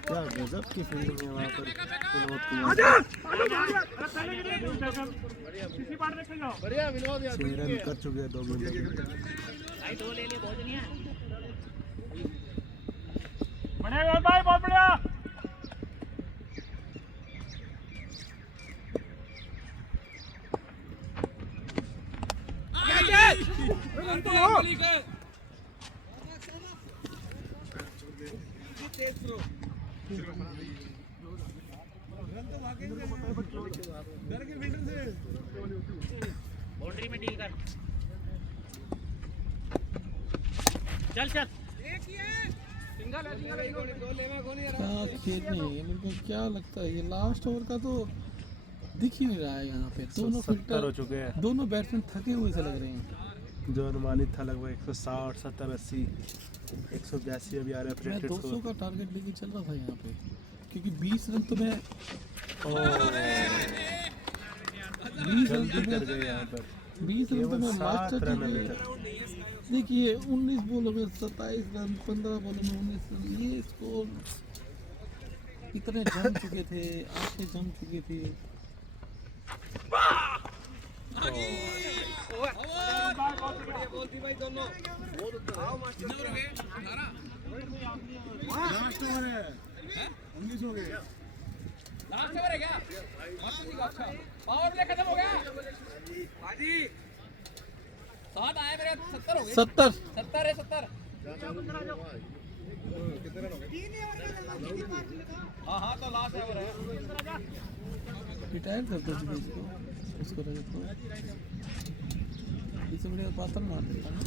क्या गजब की फील्डिंग है वहाँ पर। 6 रन कर चुके हैं 2 गेंदों में। भाई बहुत बढ़िया। बाउंड्री में डील कर। चल चल। क्या खेल रहे हैं मेरे को क्या लगता है ये लास्ट ओवर का तो दिख ही नहीं रहा है। यहाँ पे दोनों 70 हो चुके हैं। दोनों बैट्समैन थके हुए से लग रहे हैं। जो अनुमानित था लगभग 160 70 80 182 अभी आ रहा है मैं प्रेडिक्टेड 200 स्कोर। का टारगेट लेके चल रहा था यहाँ पे, क्योंकि 20 रन तो मैं 20 रन जल्दी तो कर मैं गए यहाँ पर। 20 रन तो केवल मैं 7 मास्टर रन जी अभी के- तक। देखिए 19 बॉलों में 27 रन, 15 बॉलों में 19 रन, ये स्कोर इतने जम चुके थे, आंखें जम चुकी थी। लास्ट ओवर है 19 हो गए। लास्ट ओवर है क्या? अच्छा पावर प्ले खत्म हो गया बाजी। 7 आए मेरे 70 हो गए। 70 70 है 70। हाँ हाँ तो लास्ट ओवर है। रिटायर कर दो जी इसको, उसको रजत को। इससे बढ़िया पातन मार देता ना।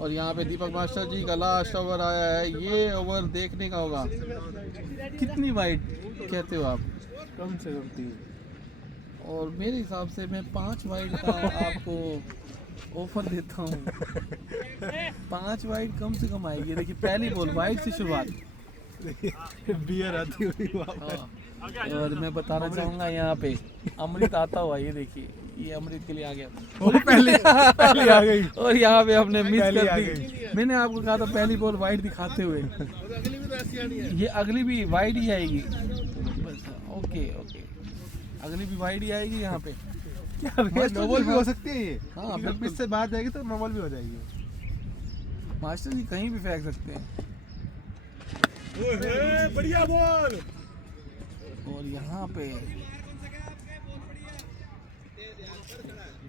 और यहाँ पे दीपक मास्टर जी का लास्ट ओवर आया है। ये ओवर देखने का होगा। कितनी वाइड कहते हो आप? कम से कम 3। और मेरे हिसाब से मैं 5 वाइड का आपको ऑफर देता हूँ। 5 वाइड कम से कम आएगी। देखिए पहली बॉल वाइड से शुरुआत। बियर आती हुई वहाँ पर। हाँ। और मैं बताना चाहूँगा यहाँ पे अमृत आता हुआ, ये देखिए ये अमृत के लिए आ गया। वो पहले आ गई। और यहाँ पे हमने मिस पहली आ कर गई। दी। मैंने आपको कहा था पहली बॉल वाइड दिखाते हुए। ये अगली भी वाइड ही आएगी। बस ओके ओके, अगली भी वाइड ही आएगी यहाँ पे। नो बॉल भी हो सकती है ये। हाँ जब बिल्कुल, पिच से बाहर जाएगी तो नो बॉल भी हो जाएगी। मास्टर जी कहीं भी फेंक सकते हैं। बढ़िया बॉल। और यहाँ पे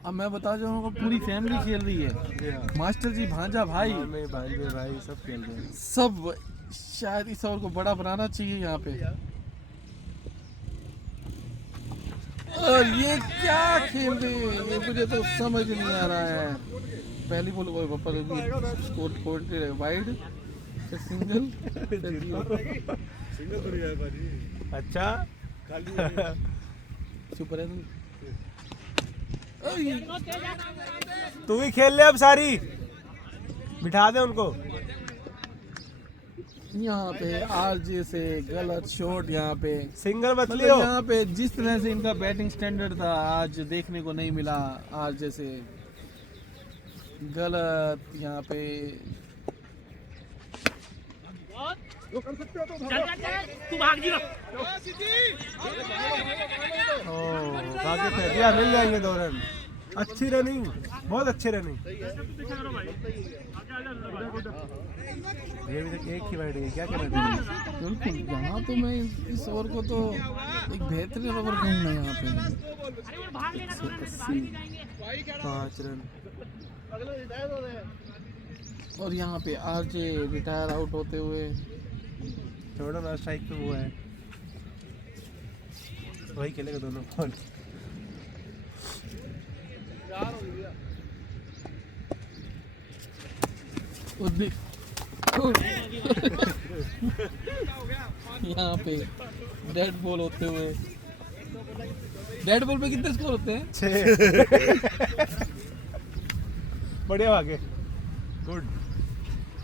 अब मैं बता जाऊँगा पूरी फैमिली खेल रही है। मास्टर जी, भांजा भाई, में भाई सब खेल रहे हैं। सब शायद इस ओवर को बड़ा बनाना चाहिए यहाँ पे। और ये क्या खेल रहे हैं ये मुझे तो समझ नहीं आ रहा है। पहली बॉल स्कोर छोड़ते रहे वाइड, फिर सिंगल, फिर अच्छा सुपर है। तू ही खेल ले अब सारी, बिठा दे उनको। यहाँ पे आरजे से गलत शॉट यहाँ पे, सिंगल मत मतलब लियो। यहाँ पे जिस तरह से इनका बैटिंग स्टैंडर्ड था आज देखने को नहीं मिला। आरजे से गलत यहाँ पे तू भाग जी। बाकी दिया, मिल जाएंगे 2 रन। अच्छी रनिंग, बहुत अच्छी रनिंग। ये अभी तक एक ही वाइड है, क्या कहना चाहिए? बिल्कुल। यहाँ तो मैं इस ओवर को तो एक बेहतरीन ओवर कहूँगा यहाँ पे। 5 रन। और यहाँ पे आरजे रिटायर आउट होते हुए छोड़ो ना, स्ट्राइक पे वो है, वही खेलेगा दोनों बॉल। यहाँ पे डेड बॉल होते हुए, डेड बॉल पे कितने स्कोर होते हैं? 6। बढ़िया भागे, गुड।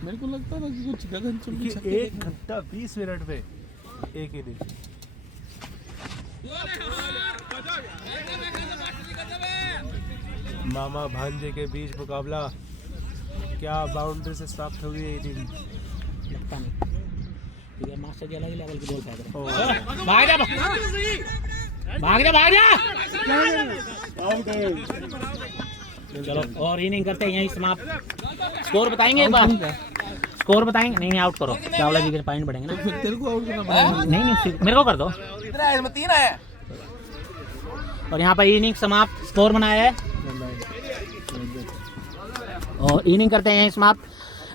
मेरे को लगता था कि कुछ गगनचुंबी कि छक्के 1 घंटा 20 मिनट पे एक इनिंग। मामा भांजे के बीच मुकाबला, क्या बाउंड्री से समाप्त हो गई ये इनिंग। लगता नहीं, ठीक है, मास्टर जी अलग लेवल की बॉल फेंक रहे हैं। भाग जा भाग जा भाग जा। चलो और इनिंग करते हैं यहीं समाप्त। स्कोर बताएंगे एक बार? स्कोर बताएंगे? नहीं आउट करो, चावला जी के पॉइंट बढ़ेंगे ना। फिर तेरे को आउट करना पड़ेगा। नहीं मेरे को कर दो। और यहाँ पर इनिंग समाप्त, स्कोर बनाया है और इनिंग करते हैं यहीं समाप्त।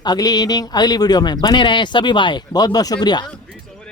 अगली इनिंग अगली वीडियो में बने रहें सभी भाई, बहुत बहुत शुक्रिया।